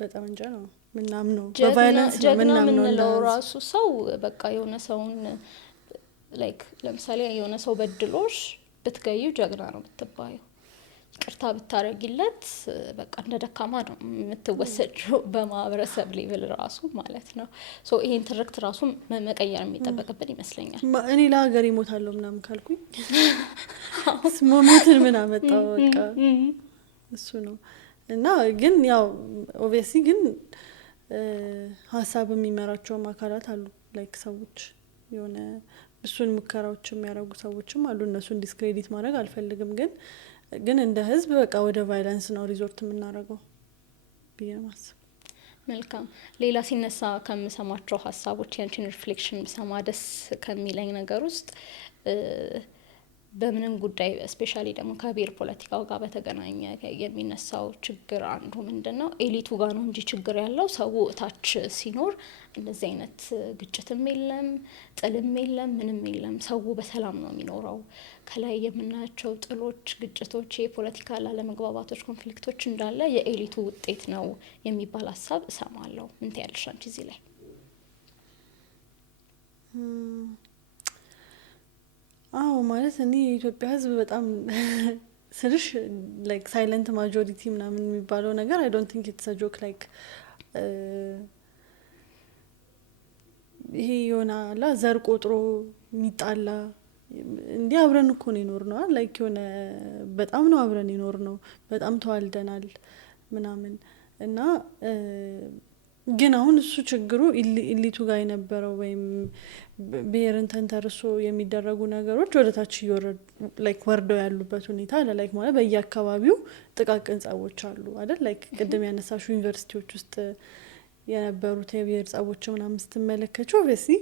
በጣም እንጃ ነው ምናምነው በቫይለንስ ነው ምናምነው ራሱ ሰው በቃ የሆነ ሰውን ላይክ ለምሳሌ የሆነ ሰው በድሎሽ ብትገዩ ጀግና ነው ብትባዩ፣ ይቅርታ ብታረጊለት በቃ እንደ ደካማ ነው የምትወሰጂው በማህበረሰብ ሌቭል ራሱ ማለት ነው። ሶ ይሄን ትርክት ራሱ መቀየር የሚጠበቅብን ይመስለኛል። እኔ ለሀገር ይሞታለሁ ምናምን ካልኩኝ ሞትን ምን አመጣው? በቃ እሱ ነው። እና ግን ያው ኦብቪየስሊ ግን ሀሳብ የሚመራቸውም አካላት አሉ። ላይክ ሰዎች የሆነ እሱን ሙከራዎች የሚያደርጉ ሰዎችም አሉ። እነሱን ዲስክሬዲት ማድረግ አልፈልግም። ግን እንደ ህዝብ በቃ ወደ ቫይለንስ ነው ሪዞርት የምናደርገው ብዬ ማስብ። መልካም። ሌላ ሲነሳ ከምሰማቸው ሀሳቦች ያንቺን ሪፍሌክሽን ብሰማ ደስ ከሚለኝ ነገር ውስጥ በምንም ጉዳይ ስፔሻሊ ደግሞ ከብሔር ፖለቲካው ጋር በተገናኘ የሚነሳው ችግር አንዱ ምንድነው ኤሊቱ ጋር ነው እንጂ ችግር ያለው ሰው እታች ሲኖር እንደዚህ አይነት ግጭትም የለም፣ ጥልም የለም፣ ምንም የለም። ሰው በሰላም ነው የሚኖረው። ከላይ የምናያቸው ጥሎች፣ ግጭቶች፣ የፖለቲካ አለመግባባቶች፣ ኮንፍሊክቶች እንዳለ የኤሊቱ ውጤት ነው የሚባል ሀሳብ እሰማለሁ። ምን ትያለሽ አንቺ እዚህ ላይ? አዎ ማለት እኔ የኢትዮጵያ ህዝብ በጣም ስልሽ ላይክ ሳይለንት ማጆሪቲ ምናምን የሚባለው ነገር አይ ዶንት ቲንክ ኢትስ አ ጆክ ላይክ ይሄ ይሆናላ ዘር ቆጥሮ የሚጣላ እንዲህ አብረን እኮ ነው ይኖር ነው ላይክ የሆነ በጣም ነው አብረን ይኖር ነው በጣም ተዋልደናል ምናምን እና ግን አሁን እሱ ችግሩ ኢሊቱ ጋር የነበረው ወይም ብሔርን ተንተርሶ የሚደረጉ ነገሮች ወደታች እየወረዱ ላይክ ወርደው ያሉበት ሁኔታ አለ። ላይክ ማለት በየአካባቢው ጥቃቅን ጸቦች አሉ አይደል? ላይክ ቅድም ያነሳሹ ዩኒቨርሲቲዎች ውስጥ የነበሩት የብሔር ጸቦች ምናምን ስትመለከቹ ኦብቪየስሊ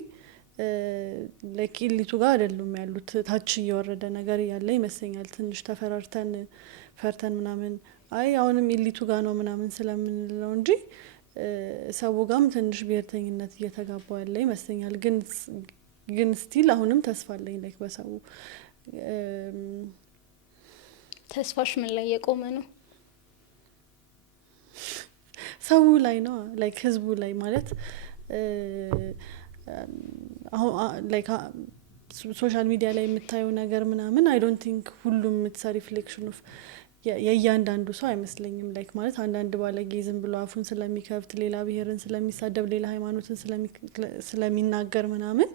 ላይክ ኢሊቱ ጋር አይደሉም ያሉት ታች እየወረደ ነገር ያለ ይመስለኛል። ትንሽ ተፈራርተን ፈርተን ምናምን አይ አሁንም ኢሊቱ ጋር ነው ምናምን ስለምንለው እንጂ ሰው ጋም ትንሽ ብሔርተኝነት እየተጋባው ያለ ይመስለኛል። ግን ስቲል አሁንም ተስፋ አለኝ ላይክ በሰው ተስፋሽ ምን ላይ የቆመ ነው? ሰው ላይ ነው ላይክ ህዝቡ ላይ ማለት አሁን ላይክ ሶሻል ሚዲያ ላይ የምታየው ነገር ምናምን አይ ዶንት ቲንክ ሁሉም ኢትስ ሪፍሌክሽን ኦፍ የእያንዳንዱ ሰው አይመስለኝም። ላይክ ማለት አንዳንድ ባለጌ ዝም ብሎ አፉን ስለሚከፍት ሌላ ብሔርን ስለሚሳደብ ሌላ ሃይማኖትን ስለሚናገር ምናምን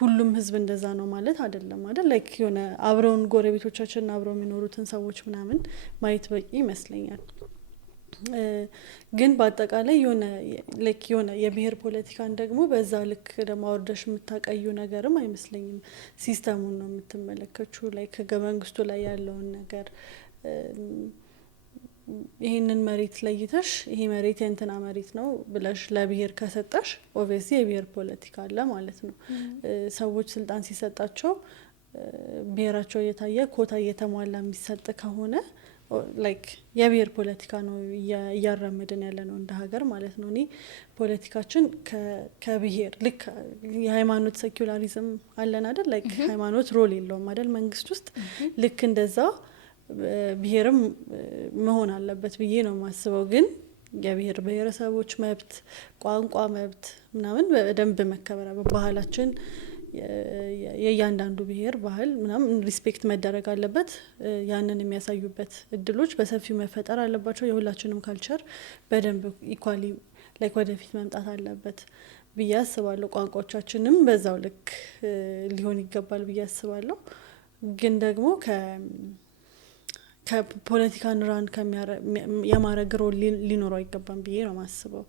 ሁሉም ህዝብ እንደዛ ነው ማለት አይደለም አይደል? ላይክ የሆነ አብረውን ጎረቤቶቻችን አብረው የሚኖሩትን ሰዎች ምናምን ማየት በቂ ይመስለኛል። ግን በአጠቃላይ የሆነ የብሔር ፖለቲካን ደግሞ በዛ ልክ ደግሞ አወርደሽ የምታቀዩ ነገርም አይመስለኝም። ሲስተሙን ነው የምትመለከቹ ላይክ ህገ መንግስቱ ላይ ያለውን ነገር ይሄንን መሬት ለይተሽ ይሄ መሬት የእንትና መሬት ነው ብለሽ ለብሔር ከሰጠሽ ኦብቪየስሊ የብሔር ፖለቲካ አለ ማለት ነው። ሰዎች ስልጣን ሲሰጣቸው ብሔራቸው እየታየ ኮታ እየተሟላ የሚሰጥ ከሆነ ላይክ የብሔር ፖለቲካ ነው እያራመድን ያለ ነው እንደ ሀገር ማለት ነው። እኔ ፖለቲካችን ከብሔር ልክ የሃይማኖት ሴኩላሪዝም አለን አይደል? ላይክ ሃይማኖት ሮል የለውም አይደል መንግስት ውስጥ ልክ እንደዛ ብሔርም መሆን አለበት ብዬ ነው የማስበው። ግን የብሔር ብሔረሰቦች መብት፣ ቋንቋ መብት ምናምን በደንብ መከበር ባህላችን የእያንዳንዱ ብሔር ባህል ምናምን ሪስፔክት መደረግ አለበት። ያንን የሚያሳዩበት እድሎች በሰፊው መፈጠር አለባቸው። የሁላችንም ካልቸር በደንብ ኢኳሊ ላይክ ወደፊት መምጣት አለበት ብዬ አስባለሁ። ቋንቋዎቻችንም በዛው ልክ ሊሆን ይገባል ብዬ አስባለሁ። ግን ደግሞ ከፖለቲካን ራን የማረግ ሮል ሊኖረው አይገባም ብዬ ነው ማስበው።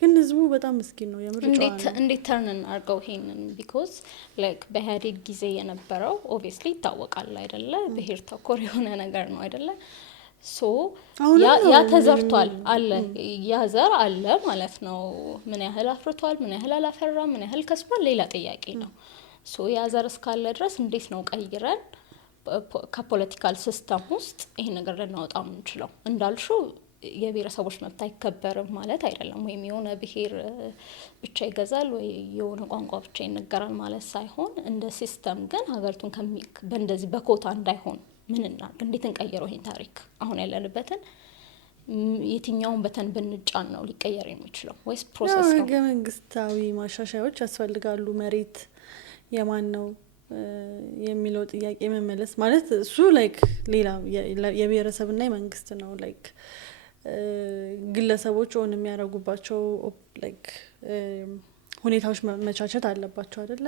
ግን ህዝቡ በጣም ምስኪን ነው የምርጫው እንዴት ተርንን አርገው ይሄንን ቢኮዝ ላይክ በኢህአዴግ ጊዜ የነበረው ኦብቪየስሊ ይታወቃል አይደለ? ብሔር ተኮር የሆነ ነገር ነው አይደለ? ሶ ያ ተዘርቷል አለ ያ ዘር አለ ማለት ነው። ምን ያህል አፍርቷል፣ ምን ያህል አላፈራም፣ ምን ያህል ከስሟል ሌላ ጥያቄ ነው። ሶ ያ ዘር እስካለ ድረስ እንዴት ነው ቀይረን ከፖለቲካል ሲስተም ውስጥ ይሄ ነገር ልናወጣ የምንችለው? እንዳልሽው የብሔረሰቦች መብት አይከበርም ማለት አይደለም፣ ወይም የሆነ ብሔር ብቻ ይገዛል ወይ የሆነ ቋንቋ ብቻ ይነገራል ማለት ሳይሆን እንደ ሲስተም ግን ሀገሪቱን በእንደዚህ በኮታ እንዳይሆን ምን እናድርግ? እንዴት እንቀይረው ይሄን ታሪክ? አሁን ያለንበትን የትኛውን በተን ብንጫን ነው ሊቀየር የሚችለው? ወይስ ፕሮሰስ ነው? ህገ መንግስታዊ ማሻሻያዎች ያስፈልጋሉ። መሬት የማን ነው የሚለው ጥያቄ መመለስ ማለት እሱ ላይክ ሌላ የብሔረሰብና የመንግስት ነው። ላይክ ግለሰቦች ሆን የሚያደርጉባቸው ላይክ ሁኔታዎች መቻቸት አለባቸው አይደለ?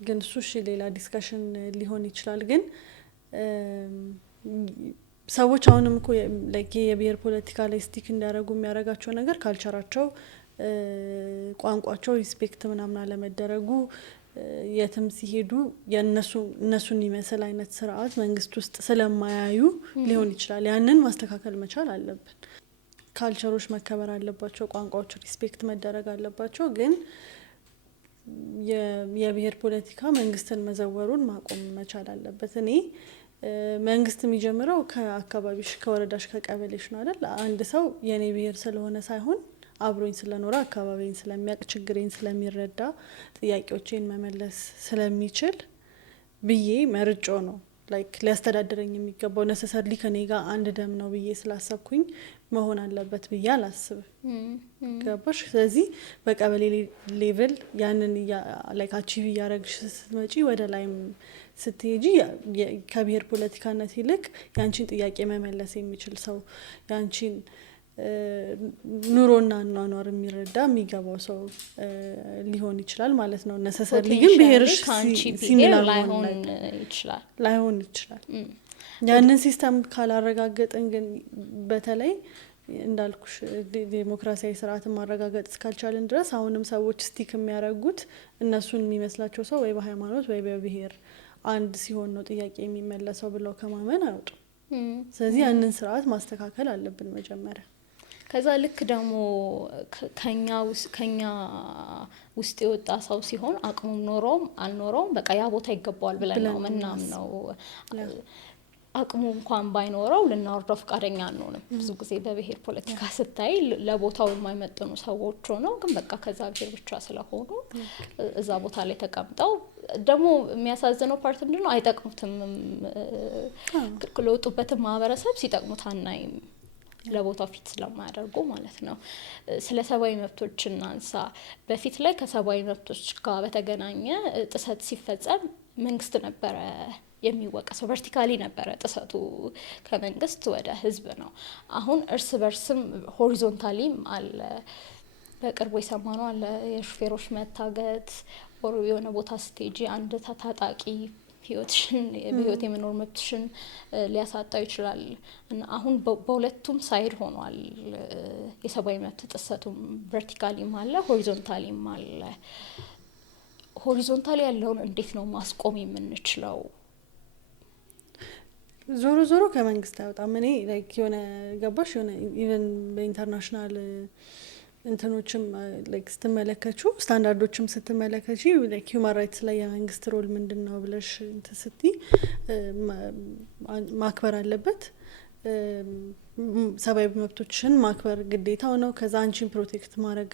ግን እሱ እሺ ሌላ ዲስከሽን ሊሆን ይችላል። ግን ሰዎች አሁንም እኮ ላይክ የብሔር ፖለቲካ ላይ ስቲክ እንዲያደርጉ የሚያደርጋቸው ነገር ካልቸራቸው፣ ቋንቋቸው ሪስፔክት ምናምን አለመደረጉ የትም ሲሄዱ እነሱን ይመስል አይነት ስርዓት መንግስት ውስጥ ስለማያዩ ሊሆን ይችላል። ያንን ማስተካከል መቻል አለብን። ካልቸሮች መከበር አለባቸው፣ ቋንቋዎች ሪስፔክት መደረግ አለባቸው። ግን የብሔር ፖለቲካ መንግስትን መዘወሩን ማቆም መቻል አለበት። እኔ መንግስት የሚጀምረው ከአካባቢሽ፣ ከወረዳሽ፣ ከቀበሌሽ ነው አይደል? አንድ ሰው የኔ ብሔር ስለሆነ ሳይሆን አብሮኝ ስለኖረ አካባቢን ስለሚያውቅ ችግሬን ስለሚረዳ ጥያቄዎቼን መመለስ ስለሚችል ብዬ መርጮ ነው ላይክ ሊያስተዳድረኝ የሚገባው ነሰሰርሊ ከኔ ጋር አንድ ደም ነው ብዬ ስላሰብኩኝ መሆን አለበት ብዬ አላስብም። ገባሽ? ስለዚህ በቀበሌ ሌቭል ያንን ላይክ አቺቭ እያረግሽ ስትመጪ ወደ ላይም ስትሄጂ ከብሔር ፖለቲካነት ይልቅ ያንቺን ጥያቄ መመለስ የሚችል ሰው ያንቺን ኑሮና አኗኗር የሚረዳ የሚገባው ሰው ሊሆን ይችላል ማለት ነው። ነሰሰርሊ ግን ብሔርሽ ሲሚላር ላይሆን ይችላል። ያንን ሲስተም ካላረጋገጥን ግን በተለይ እንዳልኩሽ ዴሞክራሲያዊ ስርዓትን ማረጋገጥ እስካልቻልን ድረስ አሁንም ሰዎች ስቲክ የሚያደርጉት እነሱን የሚመስላቸው ሰው ወይ በሃይማኖት ወይ በብሔር አንድ ሲሆን ነው ጥያቄ የሚመለሰው ብለው ከማመን አይወጡም። ስለዚህ ያንን ስርዓት ማስተካከል አለብን መጀመሪያ። ከዛ ልክ ደግሞ ከኛ ውስጥ የወጣ ሰው ሲሆን አቅሙም ኖሮም አልኖረውም በቃ ያ ቦታ ይገባዋል ብለን ነው ምናምነው። አቅሙ እንኳን ባይኖረው ልናወርደው ፈቃደኛ አንሆንም። ብዙ ጊዜ በብሔር ፖለቲካ ስታይ ለቦታው የማይመጥኑ ሰዎች ሆነው ግን በቃ ከዛ ብሔር ብቻ ስለሆኑ እዛ ቦታ ላይ ተቀምጠው ደግሞ የሚያሳዝነው ፓርት ምንድነው አይጠቅሙትም። ለወጡበትም ማህበረሰብ ሲጠቅሙት አናይም ለቦታው ፊት ስለማያደርጉ ማለት ነው። ስለ ሰብአዊ መብቶች እናንሳ። በፊት ላይ ከሰብአዊ መብቶች ጋር በተገናኘ ጥሰት ሲፈጸም መንግስት ነበረ የሚወቀሰው። ቨርቲካሊ ነበረ ጥሰቱ ከመንግስት ወደ ህዝብ ነው። አሁን እርስ በርስም ሆሪዞንታሊም አለ። በቅርቡ የሰማነው አለ የሹፌሮች መታገት ወሩ የሆነ ቦታ ስቴጂ አንድ ታጣቂ ህይወትሽን በህይወት የመኖር መብትሽን ሊያሳጣው ይችላል እና አሁን በሁለቱም ሳይድ ሆኗል። የሰብአዊ መብት ጥሰቱም ቨርቲካሊም አለ ሆሪዞንታሊም አለ። ሆሪዞንታሊ ያለውን እንዴት ነው ማስቆም የምንችለው? ዞሮ ዞሮ ከመንግስት አይወጣም። እኔ ላይክ የሆነ ገባሽ የሆነ ኢቨን በኢንተርናሽናል እንትኖችም ላይክ ስትመለከቹ ስታንዳርዶችም ስትመለከቺ ላይክ ሂውማን ራይትስ ላይ የመንግስት ሮል ምንድነው ብለሽ እንትን ስትይ ማክበር አለበት። ሰብአዊ መብቶችን ማክበር ግዴታው ነው። ከዛ አንቺን ፕሮቴክት ማድረግ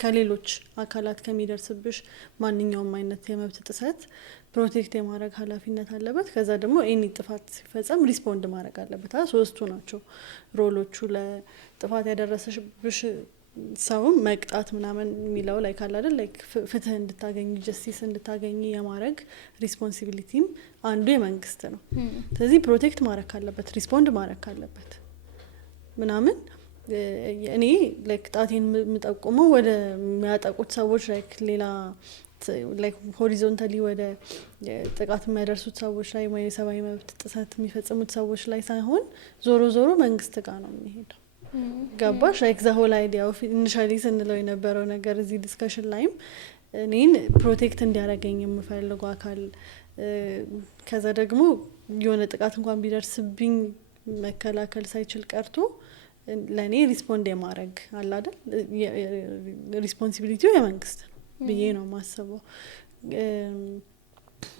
ከሌሎች አካላት ከሚደርስብሽ ማንኛውም አይነት የመብት ጥሰት ፕሮቴክት የማድረግ ኃላፊነት አለበት። ከዛ ደግሞ ኤኒ ጥፋት ሲፈጸም ሪስፖንድ ማድረግ አለበት። ሶስቱ ናቸው ሮሎቹ። ለጥፋት ያደረሰብሽ ሰውም መቅጣት ምናምን የሚለው ላይ ካለ አይደል ላይክ ፍትህ እንድታገኝ ጀስቲስ እንድታገኝ የማድረግ ሪስፖንሲቢሊቲም አንዱ የመንግስት ነው። ስለዚህ ፕሮቴክት ማድረግ አለበት፣ ሪስፖንድ ማድረግ አለበት ምናምን። እኔ ላይክ ጣቴን የምጠቁመው ወደ የሚያጠቁት ሰዎች ላይክ ሌላ ላይክ ሆሪዞንታሊ ወደ ጥቃት የሚያደርሱት ሰዎች ላይ ወይ የሰብአዊ መብት ጥሰት የሚፈጽሙት ሰዎች ላይ ሳይሆን ዞሮ ዞሮ መንግስት ጋር ነው የሚሄደው። ገባሽ? ላይክ ዘ ሆል አይዲያ ኦፍ ኢኒሻሊ ስንለው የነበረው ነገር እዚህ ዲስከሽን ላይም እኔን ፕሮቴክት እንዲያደርገኝ የምፈልገው አካል ከዛ ደግሞ የሆነ ጥቃት እንኳን ቢደርስብኝ መከላከል ሳይችል ቀርቶ ለእኔ ሪስፖንድ የማድረግ አለ አይደል ሪስፖንሲቢሊቲው የመንግስት ነው ብዬ ነው ማስበው።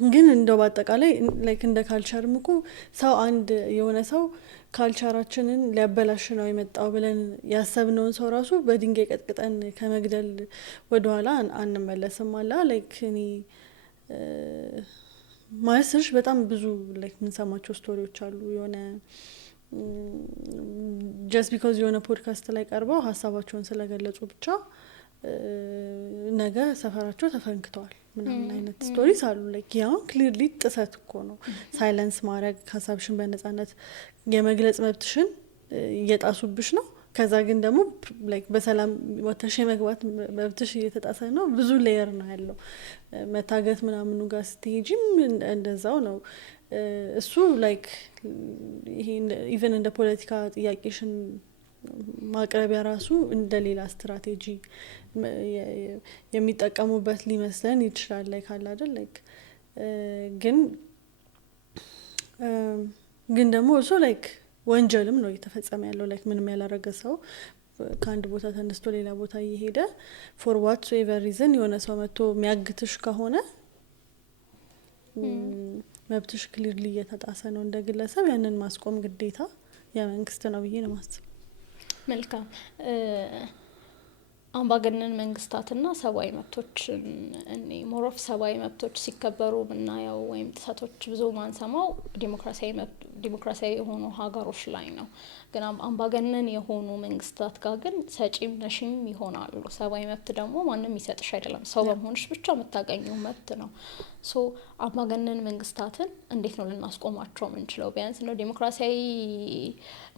ግን እንደው በአጠቃላይ ላይክ እንደ ካልቸርም እኮ ሰው አንድ የሆነ ሰው ካልቸራችንን ሊያበላሽ ነው የመጣው ብለን ያሰብነውን ሰው ራሱ በድንጋይ ቀጥቅጠን ከመግደል ወደኋላ አንመለስም። አላ ላይክ እኔ ማስሽ በጣም ብዙ ላይክ የምንሰማቸው ስቶሪዎች አሉ። የሆነ ጀስት ቢኮዝ የሆነ ፖድካስት ላይ ቀርበው ሀሳባቸውን ስለገለጹ ብቻ ነገ ሰፈራቸው ተፈንክተዋል ምናምን አይነት ስቶሪስ አሉ። ላይክ ያው ክሊርሊ ጥሰት እኮ ነው። ሳይለንስ ማድረግ ሀሳብሽን በነጻነት የመግለጽ መብትሽን እየጣሱብሽ ነው። ከዛ ግን ደግሞ ላይክ በሰላም ወተሽ የመግባት መብትሽ እየተጣሰ ነው። ብዙ ሌየር ነው ያለው። መታገት ምናምኑ ጋር ስትሄጂም እንደዛው ነው። እሱ ላይክ ይሄ ኢቨን እንደ ፖለቲካ ጥያቄሽን ማቅረቢያ ራሱ እንደሌላ ስትራቴጂ የሚጠቀሙበት ሊመስለን ይችላል። ላይክ አለ አይደል ላይክ ግን ደግሞ እሱ ላይክ ወንጀልም ነው እየተፈጸመ ያለው። ላይክ ምንም ያላረገ ሰው ከአንድ ቦታ ተነስቶ ሌላ ቦታ እየሄደ ፎር ዋትስ ኤቨር ሪዝን የሆነ ሰው መጥቶ የሚያግትሽ ከሆነ መብትሽ ክሊርሊ እየተጣሰ ነው እንደ ግለሰብ። ያንን ማስቆም ግዴታ የመንግስት ነው ብዬ ነው ማስብ። መልካም አምባገነን መንግስታትና ሰብአዊ መብቶችን እኔ ሞሮፍ ሰብአዊ መብቶች ሲከበሩ ምናየው ወይም ጥሰቶች ብዙ ማንሰማው ዲሞክራሲያዊ የሆኑ ሀገሮች ላይ ነው። ግን አምባገነን የሆኑ መንግስታት ጋር ግን ሰጪም ነሽም ይሆናሉ። ሰብአዊ መብት ደግሞ ማንም ይሰጥሽ አይደለም፣ ሰው በመሆንሽ ብቻ የምታገኘው መብት ነው። ሶ አምባገነን መንግስታትን እንዴት ነው ልናስቆማቸው የምንችለው? ቢያንስ ነው ዲሞክራሲያዊ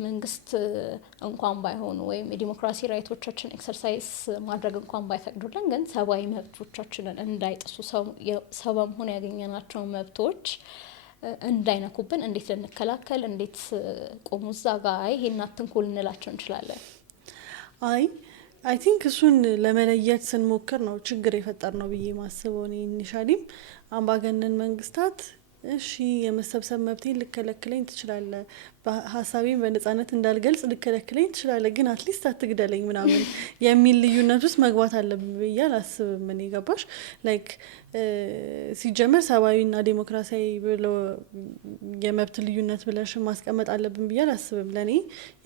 መንግስት እንኳን ባይሆኑ ወይም የዲሞክራሲ ራይቶቻችን ኤክሰርሳይዝ ማድረግ እንኳን ባይፈቅዱልን ግን ሰብአዊ መብቶቻችንን እንዳይጥሱ ሰው በመሆን ያገኘናቸው መብቶች እንዳይነኩብን እንዴት ልንከላከል፣ እንዴት ቆሙ እዛ ጋር ይሄን አትንኩ ልንላቸው እንችላለን? አይ ቲንክ እሱን ለመለየት ስንሞክር ነው ችግር የፈጠር ነው ብዬ ማስበው። እኔ ኢኒሻሊም አምባገነን መንግስታት እሺ የመሰብሰብ መብቴን ልከለክለኝ ትችላለ፣ ሀሳቤን በነጻነት እንዳልገልጽ ልከለክለኝ ትችላለ፣ ግን አትሊስት አትግደለኝ ምናምን የሚል ልዩነት ውስጥ መግባት አለብን ብዬ አላስብም። ምን ገባሽ? ላይክ ሲጀመር ሰብአዊና ዴሞክራሲያዊ ብሎ የመብት ልዩነት ብለሽ ማስቀመጥ አለብን ብዬ አላስብም። ለእኔ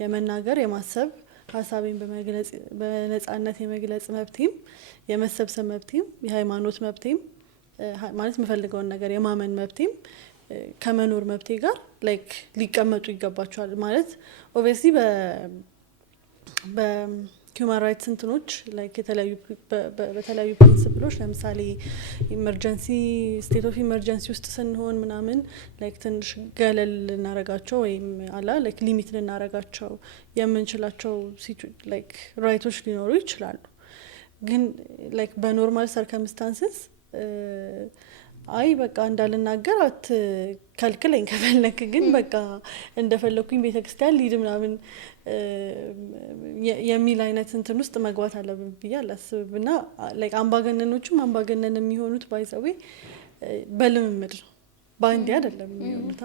የመናገር የማሰብ ሀሳቤን በነጻነት የመግለጽ መብቴም የመሰብሰብ መብቴም የሃይማኖት መብቴም ማለት የምፈልገውን ነገር የማመን መብቴም ከመኖር መብቴ ጋር ላይክ ሊቀመጡ ይገባቸዋል። ማለት ኦብቪየስሊ በሂውማን ራይትስ እንትኖች ላይክ በተለያዩ ፕሪንሲፕሎች ለምሳሌ ኢመርጀንሲ ስቴት ኦፍ ኢመርጀንሲ ውስጥ ስንሆን ምናምን ላይክ ትንሽ ገለል ልናረጋቸው ወይም ላይክ ሊሚት ልናረጋቸው የምንችላቸው ላይክ ራይቶች ሊኖሩ ይችላሉ። ግን ላይክ በኖርማል ሰርከምስታንስስ አይ በቃ እንዳልናገር አትከልክለኝ፣ ከፈለክ ግን በቃ እንደፈለኩኝ ቤተክርስቲያን ሊድ ምናምን የሚል አይነት እንትን ውስጥ መግባት አለብን ብዬ አላስብም። እና ላይክ አምባገነኖቹም አምባገነን የሚሆኑት ባይዘዌ በልምምድ ነው፣ በአንዴ አይደለም የሚሆኑት።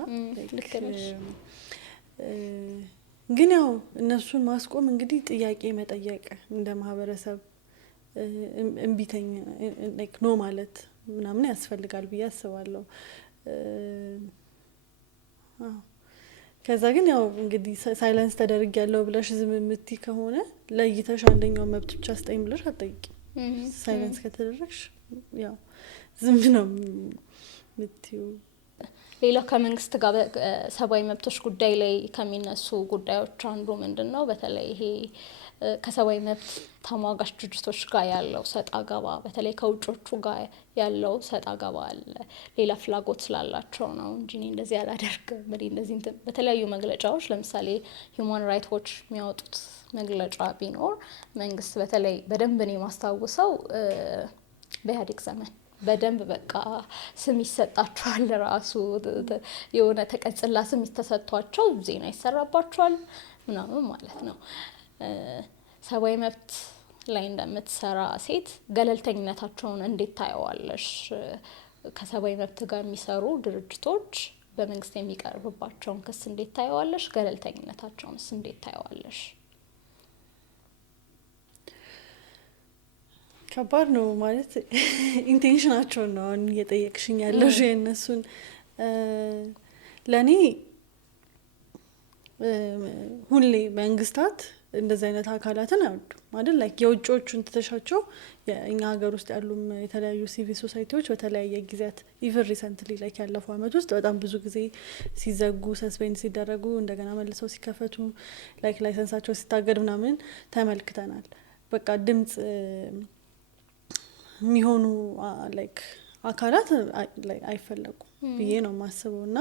ግን ያው እነሱን ማስቆም እንግዲህ ጥያቄ መጠየቅ እንደ ማህበረሰብ እምቢተኛ ኖ ማለት ምናምን ያስፈልጋል ብዬ አስባለሁ። ከዛ ግን ያው እንግዲህ ሳይለንስ ተደርግ ያለው ብለሽ ዝም የምትይ ከሆነ ለይተሽ አንደኛው መብት ብቻ ስጠኝ ብለሽ አትጠይቂም። ሳይለንስ ከተደረግሽ ያው ዝም ነው የምትይው። ሌላው ከመንግስት ጋር ሰብአዊ መብቶች ጉዳይ ላይ ከሚነሱ ጉዳዮች አንዱ ምንድን ነው? በተለይ ይሄ ከሰብአዊ መብት ተሟጋች ድርጅቶች ጋር ያለው ሰጣ ገባ፣ በተለይ ከውጮቹ ጋር ያለው ሰጣ ገባ አለ። ሌላ ፍላጎት ስላላቸው ነው እንጂ እኔ እንደዚህ አላደርግም እንደዚህ በተለያዩ መግለጫዎች ለምሳሌ ሂውማን ራይትስ ዎች የሚያወጡት መግለጫ ቢኖር መንግስት በተለይ በደንብ ነው ማስታውሰው በኢህአዴግ ዘመን በደንብ በቃ ስም ይሰጣቸዋል፣ ራሱ የሆነ ተቀጽላ ስም ተሰጥቷቸው ዜና ይሰራባቸዋል ምናምን ማለት ነው። ሰብአዊ መብት ላይ እንደምትሰራ ሴት ገለልተኝነታቸውን እንዴት ታየዋለሽ? ከሰብአዊ መብት ጋር የሚሰሩ ድርጅቶች በመንግስት የሚቀርብባቸውን ክስ እንዴት ታየዋለሽ? ገለልተኝነታቸውንስ እንዴት ታየዋለሽ? ከባድ ነው ማለት ኢንቴንሽናቸውን ነው አሁን እየጠየቅሽኝ ያለሽ የእነሱን። ለእኔ ሁሌ መንግስታት እንደዚህ አይነት አካላትን አይወዱም አይደል? ላይክ የውጭዎቹን ትተሻቸው እኛ ሀገር ውስጥ ያሉም የተለያዩ ሲቪል ሶሳይቲዎች በተለያየ ጊዜያት ኢቨን ሪሰንትሊ ላይክ ያለፈው አመት ውስጥ በጣም ብዙ ጊዜ ሲዘጉ ሰስፔንድ ሲደረጉ እንደገና መልሰው ሲከፈቱ ላይክ ላይሰንሳቸው ሲታገድ ምናምን ተመልክተናል። በቃ ድምጽ የሚሆኑ ላይክ አካላት አይፈለጉም ብዬ ነው የማስበው። እና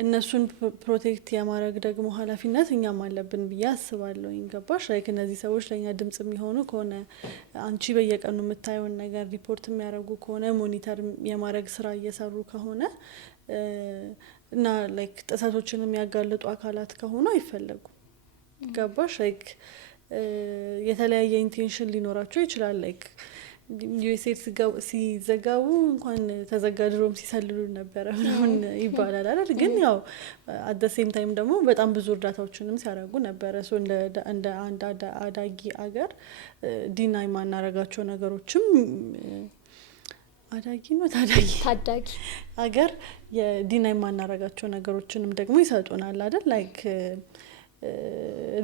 እነሱን ፕሮቴክት የማድረግ ደግሞ ኃላፊነት እኛም አለብን ብዬ አስባለሁ። ገባሽ? ላይክ እነዚህ ሰዎች ለእኛ ድምጽ የሚሆኑ ከሆነ አንቺ በየቀኑ የምታየውን ነገር ሪፖርት የሚያደርጉ ከሆነ ሞኒተር የማድረግ ስራ እየሰሩ ከሆነ እና ላይክ ጥሰቶችን የሚያጋልጡ አካላት ከሆኑ አይፈለጉም። ገባሽ? ላይክ የተለያየ ኢንቴንሽን ሊኖራቸው ይችላል። ላይክ ዩኤስኤድ ሲዘጋቡ እንኳን ተዘጋ ድሮም ሲሰልሉ ነበረ ምናምን ይባላል አይደል? ግን ያው አት ዘ ሴም ታይም ደግሞ በጣም ብዙ እርዳታዎችንም ሲያደርጉ ነበረ። ሶ እንደ አንድ አዳጊ አገር ዲናይ ማናረጋቸው ነገሮችም አዳጊ ነው ታዳጊ አገር የዲናይ ማናረጋቸው ነገሮችንም ደግሞ ይሰጡናል አይደል? ላይክ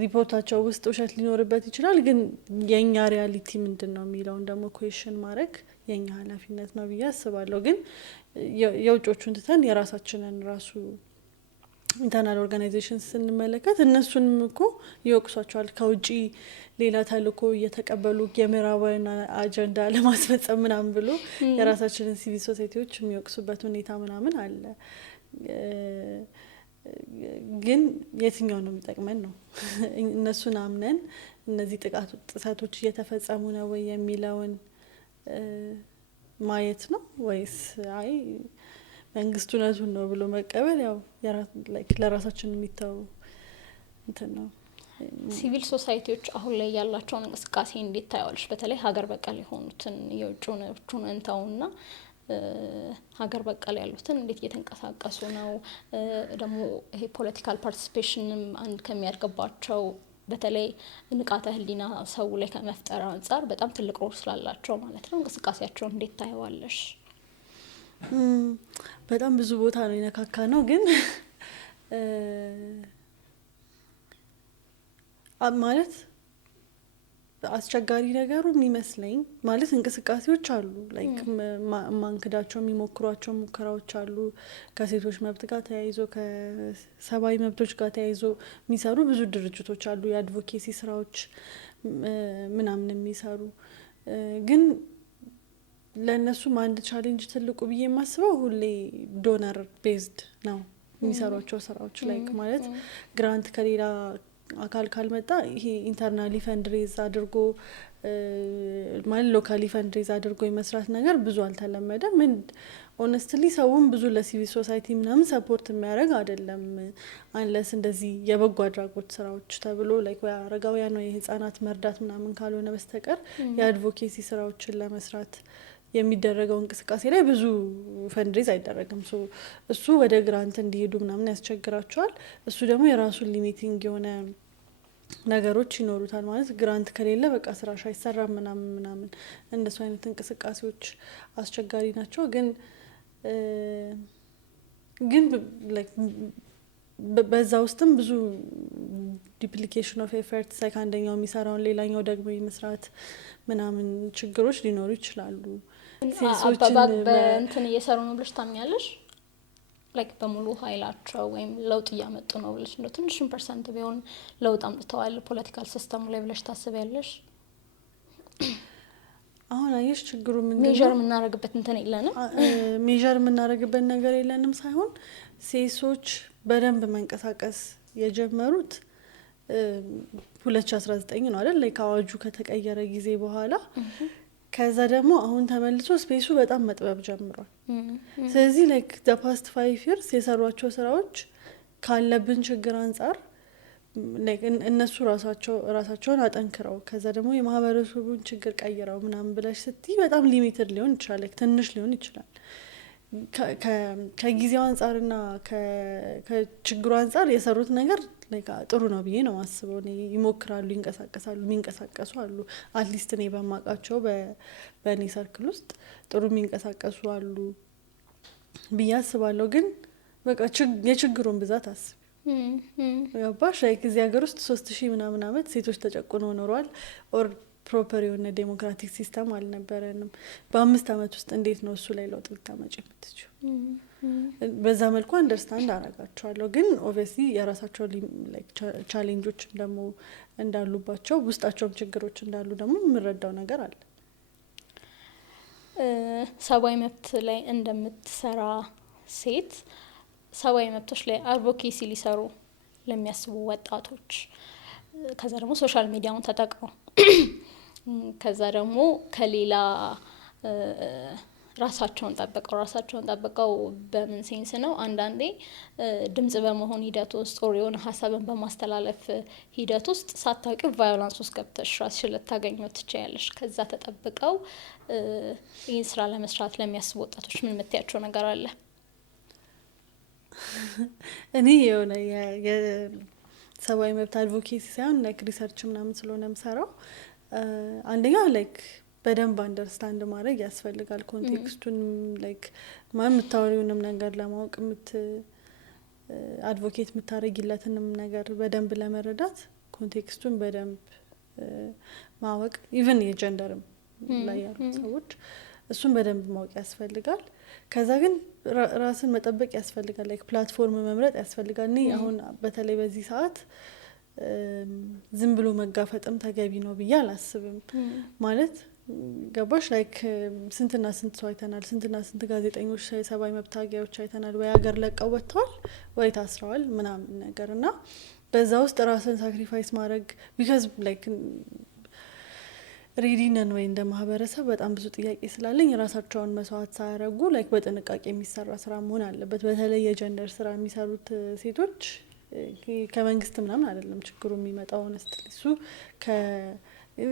ሪፖርታቸው ውስጥ ውሸት ሊኖርበት ይችላል። ግን የኛ ሪያሊቲ ምንድነው የሚለውን ደግሞ ኩዌሽን ማድረግ የኛ ኃላፊነት ነው ብዬ አስባለሁ። ግን የውጮቹን ትተን የራሳችንን ራሱ ኢንተርናል ኦርጋናይዜሽን ስንመለከት እነሱንም እኮ ይወቅሷቸዋል። ከውጪ ሌላ ተልእኮ እየተቀበሉ የምዕራባውያን አጀንዳ ለማስፈጸም ምናምን ብሎ የራሳችንን ሲቪል ሶሳይቲዎች የሚወቅሱበት ሁኔታ ምናምን አለ። ግን የትኛው ነው የሚጠቅመን ነው? እነሱን አምነን እነዚህ ጥሰቶች እየተፈጸሙ ነው ወይ የሚለውን ማየት ነው ወይስ አይ መንግስት እውነቱን ነው ብሎ መቀበል? ያው ለራሳችን የሚተው እንትን ነው። ሲቪል ሶሳይቲዎች አሁን ላይ ያላቸውን እንቅስቃሴ እንዴት ታያዋለሽ? በተለይ ሀገር በቀል የሆኑትን የውጭውን እንተውና ሀገር በቀል ያሉትን እንዴት እየተንቀሳቀሱ ነው? ደግሞ ይሄ ፖለቲካል ፓርቲሲፔሽንም አንድ ከሚያድግባቸው በተለይ ንቃተ ህሊና ሰው ላይ ከመፍጠር አንጻር በጣም ትልቅ ሮል ስላላቸው ማለት ነው። እንቅስቃሴያቸውን እንዴት ታየዋለሽ? በጣም ብዙ ቦታ ነው የነካካ ነው። ግን ማለት አስቸጋሪ ነገሩ የሚመስለኝ ማለት እንቅስቃሴዎች አሉ፣ ላይክ ማንክዳቸው የሚሞክሯቸው ሙከራዎች አሉ። ከሴቶች መብት ጋር ተያይዞ ከሰብአዊ መብቶች ጋር ተያይዞ የሚሰሩ ብዙ ድርጅቶች አሉ፣ የአድቮኬሲ ስራዎች ምናምን የሚሰሩ። ግን ለእነሱም አንድ ቻሌንጅ ትልቁ ብዬ የማስበው ሁሌ ዶነር ቤዝድ ነው የሚሰሯቸው ስራዎች። ላይክ ማለት ግራንት ከሌላ አካል ካልመጣ ይሄ ኢንተርናሊ ፈንድሬዝ አድርጎ ማለት ሎካሊ ፈንድሬዝ አድርጎ የመስራት ነገር ብዙ አልተለመደም። ምን ኦነስትሊ ሰውም ብዙ ለሲቪል ሶሳይቲ ምናምን ሰፖርት የሚያደርግ አይደለም አንለስ እንደዚህ የበጎ አድራጎት ስራዎች ተብሎ ላይክ አረጋውያን ነው የህፃናት መርዳት ምናምን ካልሆነ በስተቀር የአድቮኬሲ ስራዎችን ለመስራት የሚደረገው እንቅስቃሴ ላይ ብዙ ፈንድሬዝ አይደረግም። እሱ ወደ ግራንት እንዲሄዱ ምናምን ያስቸግራቸዋል። እሱ ደግሞ የራሱን ሊሚቲንግ የሆነ ነገሮች ይኖሩታል። ማለት ግራንት ከሌለ በቃ ስራሽ አይሰራም ምናምን እንደሱ አይነት እንቅስቃሴዎች አስቸጋሪ ናቸው። ግን በዛ ውስጥም ብዙ ዲፕሊኬሽን ኦፍ ኤፈርት ላይክ አንደኛው የሚሰራውን ሌላኛው ደግሞ የመስራት ምናምን ችግሮች ሊኖሩ ይችላሉ። አባባግ በእንትን እየሰሩ ነው ብለሽ ታምኛለሽ? ላይክ በሙሉ ኃይላቸው ወይም ለውጥ እያመጡ ነው ብለሽ እንደው ትንሽም ፐርሰንት ቢሆን ለውጥ አምጥተዋል ፖለቲካል ሲስተሙ ላይ ብለሽ ታስቢያለሽ? አሁን አየሽ ችግሩ ምንድነው? ሜዠር የምናደርግበት እንትን የለንም። ሜዠር የምናደርግበት ነገር የለንም ሳይሆን ሴሶች በደንብ መንቀሳቀስ የጀመሩት 2019 ነው አይደል? ላይክ አዋጁ ከተቀየረ ጊዜ በኋላ ከዛ ደግሞ አሁን ተመልሶ ስፔሱ በጣም መጥበብ ጀምሯል። ስለዚህ ላይክ ዘ ፓስት 5 years የሰሯቸው ስራዎች ካለብን ችግር አንጻር እነሱ ራሳቸውን አጠንክረው ከዛ ደግሞ የማህበረሰቡን ችግር ቀይረው ምናምን ብለሽ ስትይ በጣም ሊሚትድ ሊሆን ይችላል፣ ትንሽ ሊሆን ይችላል። ከጊዜው አንጻርና ከችግሩ አንጻር የሰሩት ነገር ጥሩ ነው ብዬ ነው ማስበው። ይሞክራሉ፣ ይንቀሳቀሳሉ፣ የሚንቀሳቀሱ አሉ። አትሊስት እኔ በማውቃቸው በእኔ ሰርክል ውስጥ ጥሩ የሚንቀሳቀሱ አሉ ብዬ አስባለሁ። ግን በቃ የችግሩን ብዛት አስቢ ገባሽ? ላይክ እዚህ ሀገር ውስጥ 3000 ምናምን አመት ሴቶች ተጨቁነው ኖረዋል። ኦር ፕሮፐር የሆነ ዴሞክራቲክ ሲስተም አልነበረንም። በ5 አመት ውስጥ እንዴት ነው እሱ ላይ ለውጥ ልታመጪ የምትችይው? በዛ መልኩ አንደርስታንድ አረጋቸዋለሁ። ግን ኦብቪየስሊ የራሳቸው ቻሌንጆች ደግሞ እንዳሉባቸው ውስጣቸውም ችግሮች እንዳሉ ደግሞ የምረዳው ነገር አለ። ሰብአዊ መብት ላይ እንደምትሰራ ሴት ሰብአዊ መብቶች ላይ አድቮኬሲ ሊሰሩ ለሚያስቡ ወጣቶች ከዛ ደግሞ ሶሻል ሚዲያውን ተጠቅመው ከዛ ደግሞ ከሌላ ራሳቸውን ጠብቀው በምን ሴንስ ነው? አንዳንዴ ድምጽ በመሆን ሂደት ውስጥ ኦር የሆነ ሀሳብን በማስተላለፍ ሂደት ውስጥ ሳታውቂው ቫዮላንስ ውስጥ ገብተሽ ራስሽን ልታገኘው ትችያለሽ። ከዛ ተጠብቀው ይህን ስራ ለመስራት ለሚያስቡ ወጣቶች ምን የምትያቸው ነገር አለ? እኔ የሆነ የሰብአዊ መብት አድቮኬሲ ሳይሆን ላይክ ሪሰርች ምናምን ስለሆነ የምሰራው አንደኛ ላይክ በደንብ አንደርስታንድ ማድረግ ያስፈልጋል። ኮንቴክስቱን ላይክ የምታወሪውንም ነገር ለማወቅ አድቮኬት የምታደርጊለትንም ነገር በደንብ ለመረዳት ኮንቴክስቱን በደንብ ማወቅ ኢቨን የጀንደርም ላይ ያሉ ሰዎች እሱን በደንብ ማወቅ ያስፈልጋል። ከዛ ግን ራስን መጠበቅ ያስፈልጋል። ላይክ ፕላትፎርም መምረጥ ያስፈልጋል። እኔ አሁን በተለይ በዚህ ሰዓት ዝም ብሎ መጋፈጥም ተገቢ ነው ብዬ አላስብም። ማለት ገባሽ ላይክ ስንትና ስንት ሰው አይተናል፣ ስንትና ስንት ጋዜጠኞች የሰብአዊ መብት ታጋዮች አይተናል፣ ወይ ሀገር ለቀው ወጥተዋል ወይ ታስረዋል ምናምን ነገር እና በዛ ውስጥ ራስን ሳክሪፋይስ ማድረግ ቢካዝ ላይክ ሬዲ ነን ወይ እንደ ማህበረሰብ በጣም ብዙ ጥያቄ ስላለኝ የራሳቸውን መስዋዕት ሳያደርጉ ላይክ በጥንቃቄ የሚሰራ ስራ መሆን አለበት። በተለይ የጀንደር ስራ የሚሰሩት ሴቶች ከመንግስት ምናምን አይደለም ችግሩ የሚመጣው ሆነስትሊ እሱ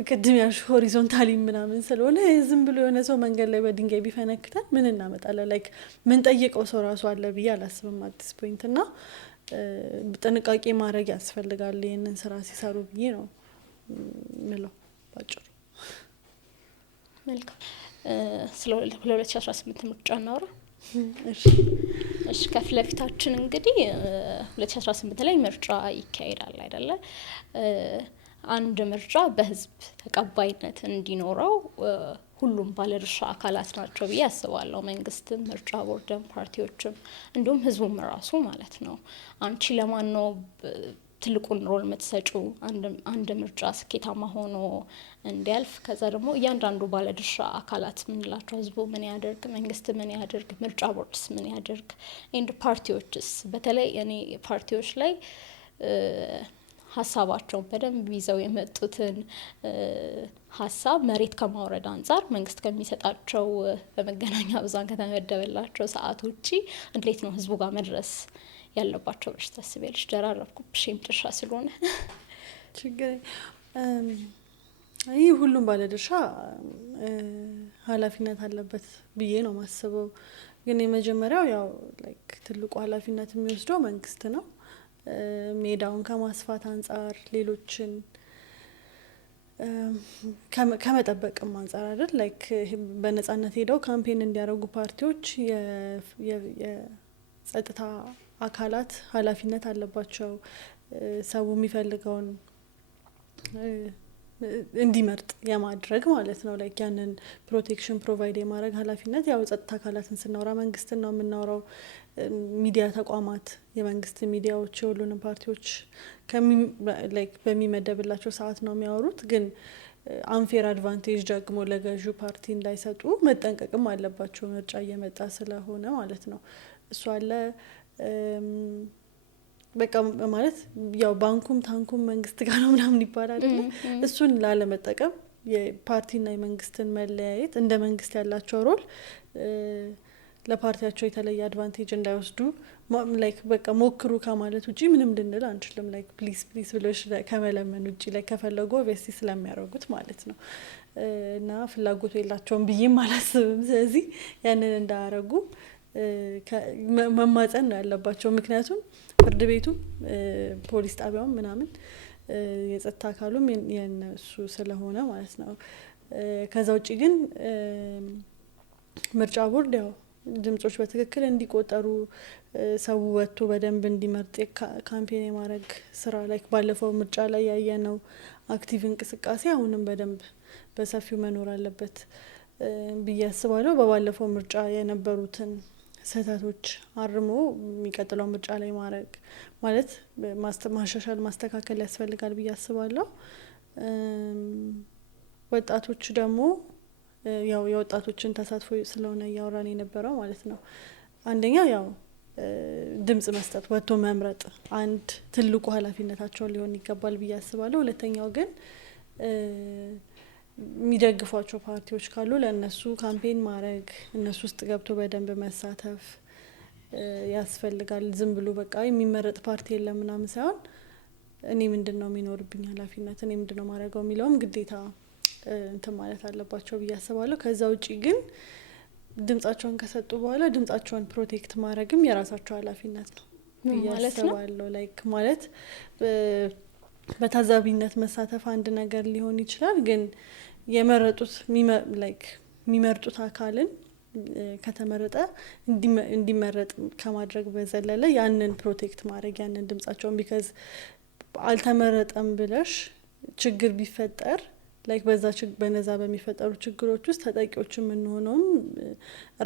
ቅድም ያልሽ ሆሪዞንታሊ ምናምን ስለሆነ ዝም ብሎ የሆነ ሰው መንገድ ላይ በድንጋይ ቢፈነክተን ምን እናመጣለን? ላይክ ምን ጠይቀው ሰው ራሱ አለ ብዬ አላስብም አዲስ ፖይንት እና ጥንቃቄ ማድረግ ያስፈልጋል ይህንን ስራ ሲሰሩ ብዬ ነው ምለው ባጭሩ። መልካም ስለ 2018 ምርጫ እናውራ። እሺ ከፊት ለፊታችን እንግዲህ 2018 ላይ ምርጫ ይካሄዳል አይደለ? አንድ ምርጫ በህዝብ ተቀባይነት እንዲኖረው ሁሉም ባለድርሻ አካላት ናቸው ብዬ አስባለሁ። መንግስትም፣ ምርጫ ቦርድም፣ ፓርቲዎችም እንዲሁም ህዝቡም ራሱ ማለት ነው። አንቺ ለማን ነው ትልቁን ሮል የምትሰጪው አንድ ምርጫ ስኬታማ ሆኖ እንዲያልፍ? ከዛ ደግሞ እያንዳንዱ ባለድርሻ አካላት ምንላቸው፣ ህዝቡ ምን ያደርግ፣ መንግስት ምን ያደርግ፣ ምርጫ ቦርድስ ምን ያደርግ፣ ኤንድ ፓርቲዎችስ? በተለይ እኔ ፓርቲዎች ላይ ሀሳባቸውን በደንብ ይዘው የመጡትን ሀሳብ መሬት ከማውረድ አንጻር መንግስት ከሚሰጣቸው በመገናኛ ብዙሃን ከተመደበላቸው ሰዓት ውጪ እንዴት ነው ህዝቡ ጋር መድረስ ያለባቸው ብለሽ ታስቢያለሽ? ደራረብኩብሽ የመጨረሻ ስለሆነ ችግር ይህ ሁሉም ባለድርሻ ኃላፊነት አለበት ብዬ ነው ማስበው። ግን የመጀመሪያው ያው ላይክ ትልቁ ኃላፊነት የሚወስደው መንግስት ነው። ሜዳውን ከማስፋት አንጻር ሌሎችን ከመጠበቅም አንጻር አይደል ላይክ በነጻነት ሄደው ካምፔን እንዲያደርጉ ፓርቲዎች የጸጥታ አካላት ኃላፊነት አለባቸው። ሰው የሚፈልገውን እንዲመርጥ የማድረግ ማለት ነው። ላይክ ያንን ፕሮቴክሽን ፕሮቫይድ የማድረግ ኃላፊነት ያው ጸጥታ አካላትን ስናወራ መንግስትን ነው የምናወራው። ሚዲያ ተቋማት፣ የመንግስት ሚዲያዎች የሁሉንም ፓርቲዎች ላይክ በሚመደብላቸው ሰዓት ነው የሚያወሩት። ግን አንፌር አድቫንቴጅ ደግሞ ለገዢው ፓርቲ እንዳይሰጡ መጠንቀቅም አለባቸው፣ ምርጫ እየመጣ ስለሆነ ማለት ነው። እሱ አለ በቃ ማለት ያው ባንኩም ታንኩም መንግስት ጋር ነው ምናምን ይባላል። እሱን ላለመጠቀም የፓርቲና የመንግስትን መለያየት፣ እንደ መንግስት ያላቸው ሮል ለፓርቲያቸው የተለየ አድቫንቴጅ እንዳይወስዱ ላይክ በቃ ሞክሩ ከማለት ውጪ ምንም ልንል አንችልም። ላይክ ፕሊስ ፕሊስ ብሎሽ ከመለመን ውጪ ላይ ከፈለጉ ኦብቪየስሊ ስለሚያደርጉት ማለት ነው። እና ፍላጎቱ የላቸውም ብዬም አላስብም። ስለዚህ ያንን እንዳያረጉ መማጸን ነው ያለባቸው። ምክንያቱም ፍርድ ቤቱም ፖሊስ ጣቢያውም ምናምን የጸጥታ አካሉም የነሱ ስለሆነ ማለት ነው። ከዛ ውጪ ግን ምርጫ ቦርድ ያው ድምጾች በትክክል እንዲቆጠሩ ሰው ወጥቶ በደንብ እንዲመርጥ ካምፔን የማድረግ ስራ ላይ ባለፈው ምርጫ ላይ ያየነው አክቲቭ እንቅስቃሴ አሁንም በደንብ በሰፊው መኖር አለበት ብዬ አስባለሁ። በባለፈው ምርጫ የነበሩትን ስህተቶች አርሞ የሚቀጥለው ምርጫ ላይ ማድረግ ማለት ማሻሻል ማስተካከል ያስፈልጋል ብዬ አስባለሁ። ወጣቶች ደግሞ ያው የወጣቶችን ተሳትፎ ስለሆነ እያወራን የነበረው ማለት ነው። አንደኛ ያው ድምጽ መስጠት፣ ወጥቶ መምረጥ አንድ ትልቁ ኃላፊነታቸውን ሊሆን ይገባል ብዬ አስባለሁ። ሁለተኛው ግን የሚደግፏቸው ፓርቲዎች ካሉ ለእነሱ ካምፔን ማድረግ፣ እነሱ ውስጥ ገብቶ በደንብ መሳተፍ ያስፈልጋል። ዝም ብሎ በቃ የሚመረጥ ፓርቲ የለም ምናምን ሳይሆን እኔ ምንድነው የሚኖርብኝ ኃላፊነት፣ እኔ ምንድነው ማድረገው የሚለውም ግዴታ እንትን ማለት አለባቸው ብዬ አስባለሁ። ከዛ ውጪ ግን ድምጻቸውን ከሰጡ በኋላ ድምጻቸውን ፕሮቴክት ማድረግም የራሳቸው ኃላፊነት ነው ብዬ አስባለሁ። ላይክ ማለት በታዛቢነት መሳተፍ አንድ ነገር ሊሆን ይችላል። ግን የመረጡት ላይክ የሚመርጡት አካልን ከተመረጠ እንዲመረጥ ከማድረግ በዘለለ ያንን ፕሮቴክት ማድረግ ያንን ድምጻቸውን ቢካዝ አልተመረጠም ብለሽ ችግር ቢፈጠር ላይክ በነዛ በሚፈጠሩ ችግሮች ውስጥ ተጠቂዎች የምንሆነውም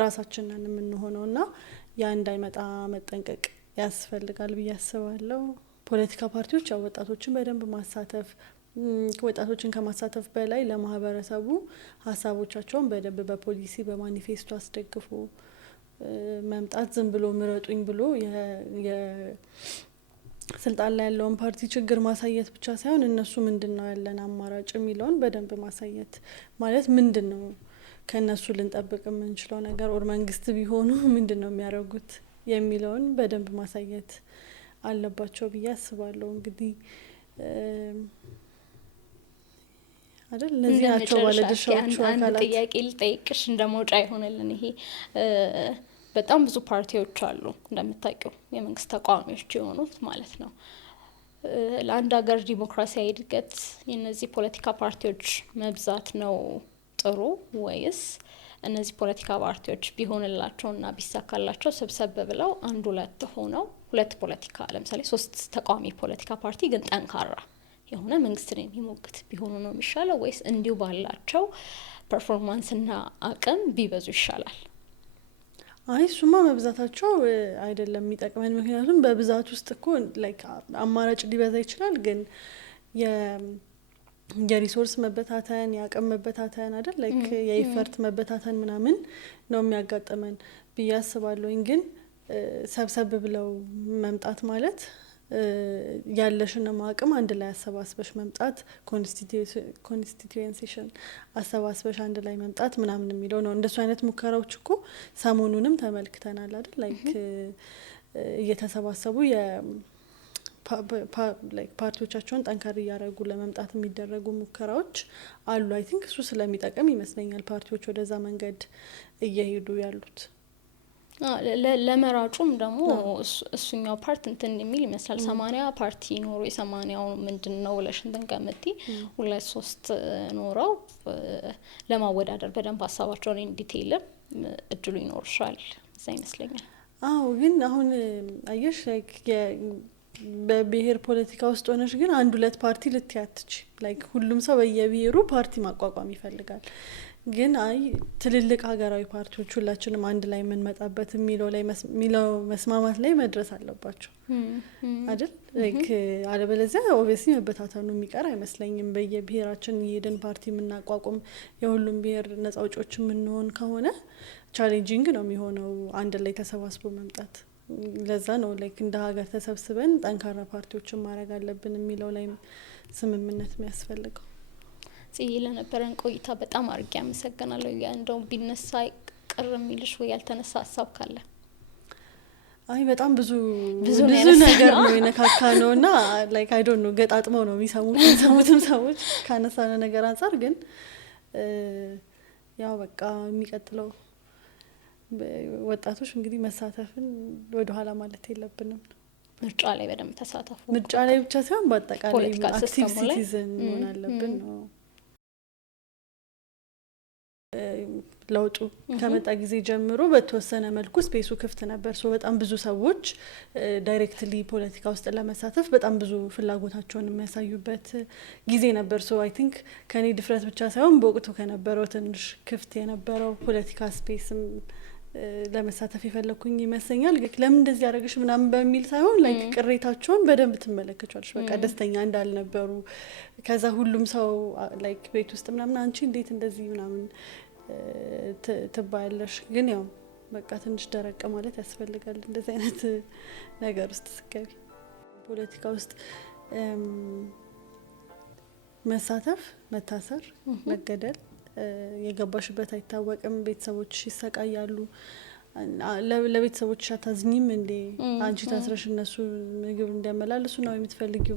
ራሳችንን የምንሆነውና ያ እንዳይመጣ መጠንቀቅ ያስፈልጋል ብዬ አስባለሁ። ፖለቲካ ፓርቲዎች ያው ወጣቶችን በደንብ ማሳተፍ ወጣቶችን ከማሳተፍ በላይ ለማህበረሰቡ ሀሳቦቻቸውን በደንብ በፖሊሲ በማኒፌስቶ አስደግፎ መምጣት ዝም ብሎ ምረጡኝ ብሎ ስልጣን ላይ ያለውን ፓርቲ ችግር ማሳየት ብቻ ሳይሆን እነሱ ምንድነው ያለን አማራጭ የሚለውን በደንብ ማሳየት ማለት ምንድነው ከነሱ ልንጠብቅ የምንችለው ነገር ኦር መንግስት ቢሆኑ ምንድነው የሚያደርጉት የሚለውን በደንብ ማሳየት አለባቸው ብዬ አስባለሁ። እንግዲህ አይደል ለዚህ ናቸው ባለድርሻዎቹ አካላት። ጥያቄ ልጠይቅሽ እንደመውጫ ይሆነልን ይሄ በጣም ብዙ ፓርቲዎች አሉ እንደምታውቂው የመንግስት ተቃዋሚዎች የሆኑት ማለት ነው። ለአንድ ሀገር ዲሞክራሲያዊ እድገት የነዚህ ፖለቲካ ፓርቲዎች መብዛት ነው ጥሩ ወይስ እነዚህ ፖለቲካ ፓርቲዎች ቢሆንላቸውና ቢሳካላቸው ሰብሰብ ብለው አንድ ሁለት ሆነው ሁለት ፖለቲካ ለምሳሌ 3 ተቃዋሚ ፖለቲካ ፓርቲ ግን ጠንካራ የሆነ መንግስትን የሚሞግት ቢሆኑ ነው የሚሻለው ወይስ እንዲሁ ባላቸው ፐርፎርማንስና አቅም ቢበዙ ይሻላል? አይ ሱማ መብዛታቸው አይደለም የሚጠቅመን። ምክንያቱም በብዛት ውስጥ እኮ ላይክ አማራጭ ሊበዛ ይችላል ግን የሪሶርስ መበታተን የአቅም መበታተን አይደል ላይክ የኢፈርት መበታተን ምናምን ነው የሚያጋጥመን ብዬ አስባለሁኝ። ግን ሰብሰብ ብለው መምጣት ማለት ያለሽን አቅም አንድ ላይ አሰባስበሽ መምጣት ኮንስቲትዩዌንሲሽን አሰባስበሽ አንድ ላይ መምጣት ምናምን የሚለው ነው። እንደሱ አይነት ሙከራዎች እኮ ሰሞኑንም ተመልክተናል አይደል ላይክ እየተሰባሰቡ ፓርቲዎቻቸውን ጠንካራ እያደረጉ ለመምጣት የሚደረጉ ሙከራዎች አሉ። አይ ቲንክ እሱ ስለሚጠቅም ይመስለኛል ፓርቲዎች ወደዛ መንገድ እየሄዱ ያሉት። ለመራጩም ደግሞ እሱኛው ፓርት እንትን የሚል ይመስላል 80 ፓርቲ ኖሮ የ80ው ምንድነው ብለሽ እንትን ከመቲ 2-3 ኖረው ለማወዳደር በደንብ ሀሳባቸውን ኢንዲቴይል እድሉ ይኖርሻል እዛ ይመስለኛል። አዎ ግን አሁን አየሽ በብሔር ፖለቲካ ውስጥ ሆነሽ ግን 1-2 ፓርቲ ልትያትች ላይክ ሁሉም ሰው በየብሔሩ ፓርቲ ማቋቋም ይፈልጋል። ግን አይ ትልልቅ ሀገራዊ ፓርቲዎች ሁላችንም አንድ ላይ የምንመጣበት የሚለው መስማማት ላይ መድረስ አለባቸው አይደል ላይክ አለበለዚያ ኦብቪየስሊ መበታተኑ የሚቀር አይመስለኝም። በየብሔራችን የሄድን ፓርቲ የምናቋቁም የሁሉም ብሔር ነጻ አውጪዎች የምንሆን ከሆነ ቻሌንጂንግ ነው የሚሆነው አንድ ላይ ተሰባስቦ መምጣት። ለዛ ነው ላይክ እንደ ሀገር ተሰብስበን ጠንካራ ፓርቲዎችን ማድረግ አለብን የሚለው ላይ ስምምነት የሚያስፈልገው። ጽዬ ለነበረን ቆይታ በጣም አድርጌ አመሰግናለሁ። እንደው ቢነሳ ቅር የሚልሽ ወይ ያልተነሳ ሀሳብ ካለ? አይ በጣም ብዙ ነገር ነው የነካካ ነውና ላይክ አይ ዶንት ኖ ገጣጥመው ነው የሚሰሙትም ሰዎች ካነሳነ ነገር አንፃር ግን ያው በቃ የሚቀጥለው ወጣቶች እንግዲህ መሳተፍን ወደ ኋላ ማለት የለብንም። ምርጫ ላይ በደንብ ተሳተፉ። ምርጫ ላይ ብቻ ሳይሆን በአጠቃላይ አክቲቭ ሲቲዝን መሆን አለብን ነው። ለውጡ ከመጣ ጊዜ ጀምሮ በተወሰነ መልኩ ስፔሱ ክፍት ነበር። በጣም ብዙ ሰዎች ዳይሬክትሊ ፖለቲካ ውስጥ ለመሳተፍ በጣም ብዙ ፍላጎታቸውን የሚያሳዩበት ጊዜ ነበር። አይ ቲንክ ከኔ ድፍረት ብቻ ሳይሆን በወቅቱ ከነበረው ትንሽ ክፍት የነበረው ፖለቲካ ስፔስም ለመሳተፍ የፈለኩኝ ይመስለኛል። ለምን እንደዚህ ያደረግሽ ምናምን በሚል ሳይሆን ላይክ ቅሬታቸውን በደንብ ትመለከቻለሽ። በቃ ደስተኛ እንዳልነበሩ ከዛ ሁሉም ሰው ላይክ ቤት ውስጥ ምናምን አንቺ እንዴት እንደዚህ ምናምን ትባያለሽ። ግን ያው በቃ ትንሽ ደረቅ ማለት ያስፈልጋል እንደዚህ አይነት ነገር ውስጥ ስገቢ። ፖለቲካ ውስጥ መሳተፍ፣ መታሰር፣ መገደል የገባሽበት አይታወቅም። ቤተሰቦች ይሰቃያሉ። ለቤተሰቦች አታዝኝም እንዴ? አንቺ ታስረሽ እነሱ ምግብ እንዲያመላልሱ ነው የምትፈልጊው?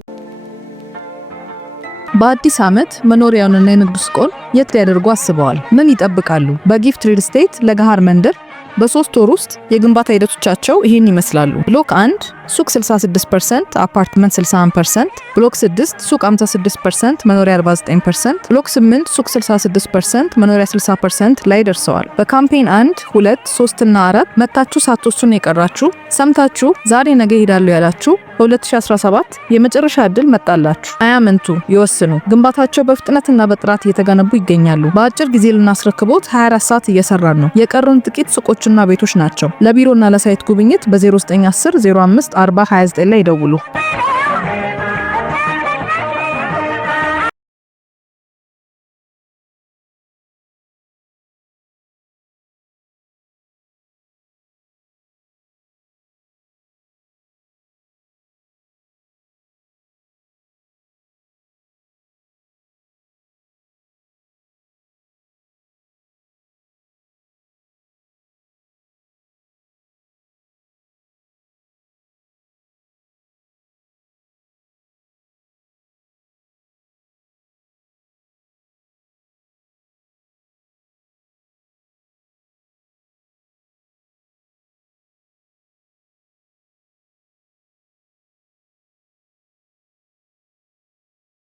በአዲስ ዓመት መኖሪያውንና የንግድ ሱቁን የት ሊያደርጉ አስበዋል? ምን ይጠብቃሉ? በጊፍት ሪል ስቴት ለገሃር መንደር በ3 ወር ውስጥ የግንባታ ሂደቶቻቸው ይሄን ይመስላሉ። ብሎክ 1 ሱቅ 66%፣ አፓርትመንት 61%፣ ብሎክ 6 ሱቅ 56%፣ መኖሪያ 49%፣ ብሎክ 8 ሱቅ 66%፣ መኖሪያ 60% ላይ ደርሰዋል። በካምፔን 1፣ 2፣ 3 እና 4 መታችሁ ሳትወስኑ የቀራችሁ ሰምታችሁ ዛሬ ነገ ይሄዳሉ ያላችሁ በ2017 የመጨረሻ ዕድል መጣላችሁ። አያመንቱ፣ ይወስኑ። ግንባታቸው በፍጥነትና በጥራት እየተገነቡ ይገኛሉ። በአጭር ጊዜ ልናስረክቦት 24 ሰዓት እየሰራን ነው። የቀሩን ጥቂት ሱቆችና ቤቶች ናቸው። ለቢሮና ለሳይት ጉብኝት በ0910 05 40 29 ላይ ይደውሉ።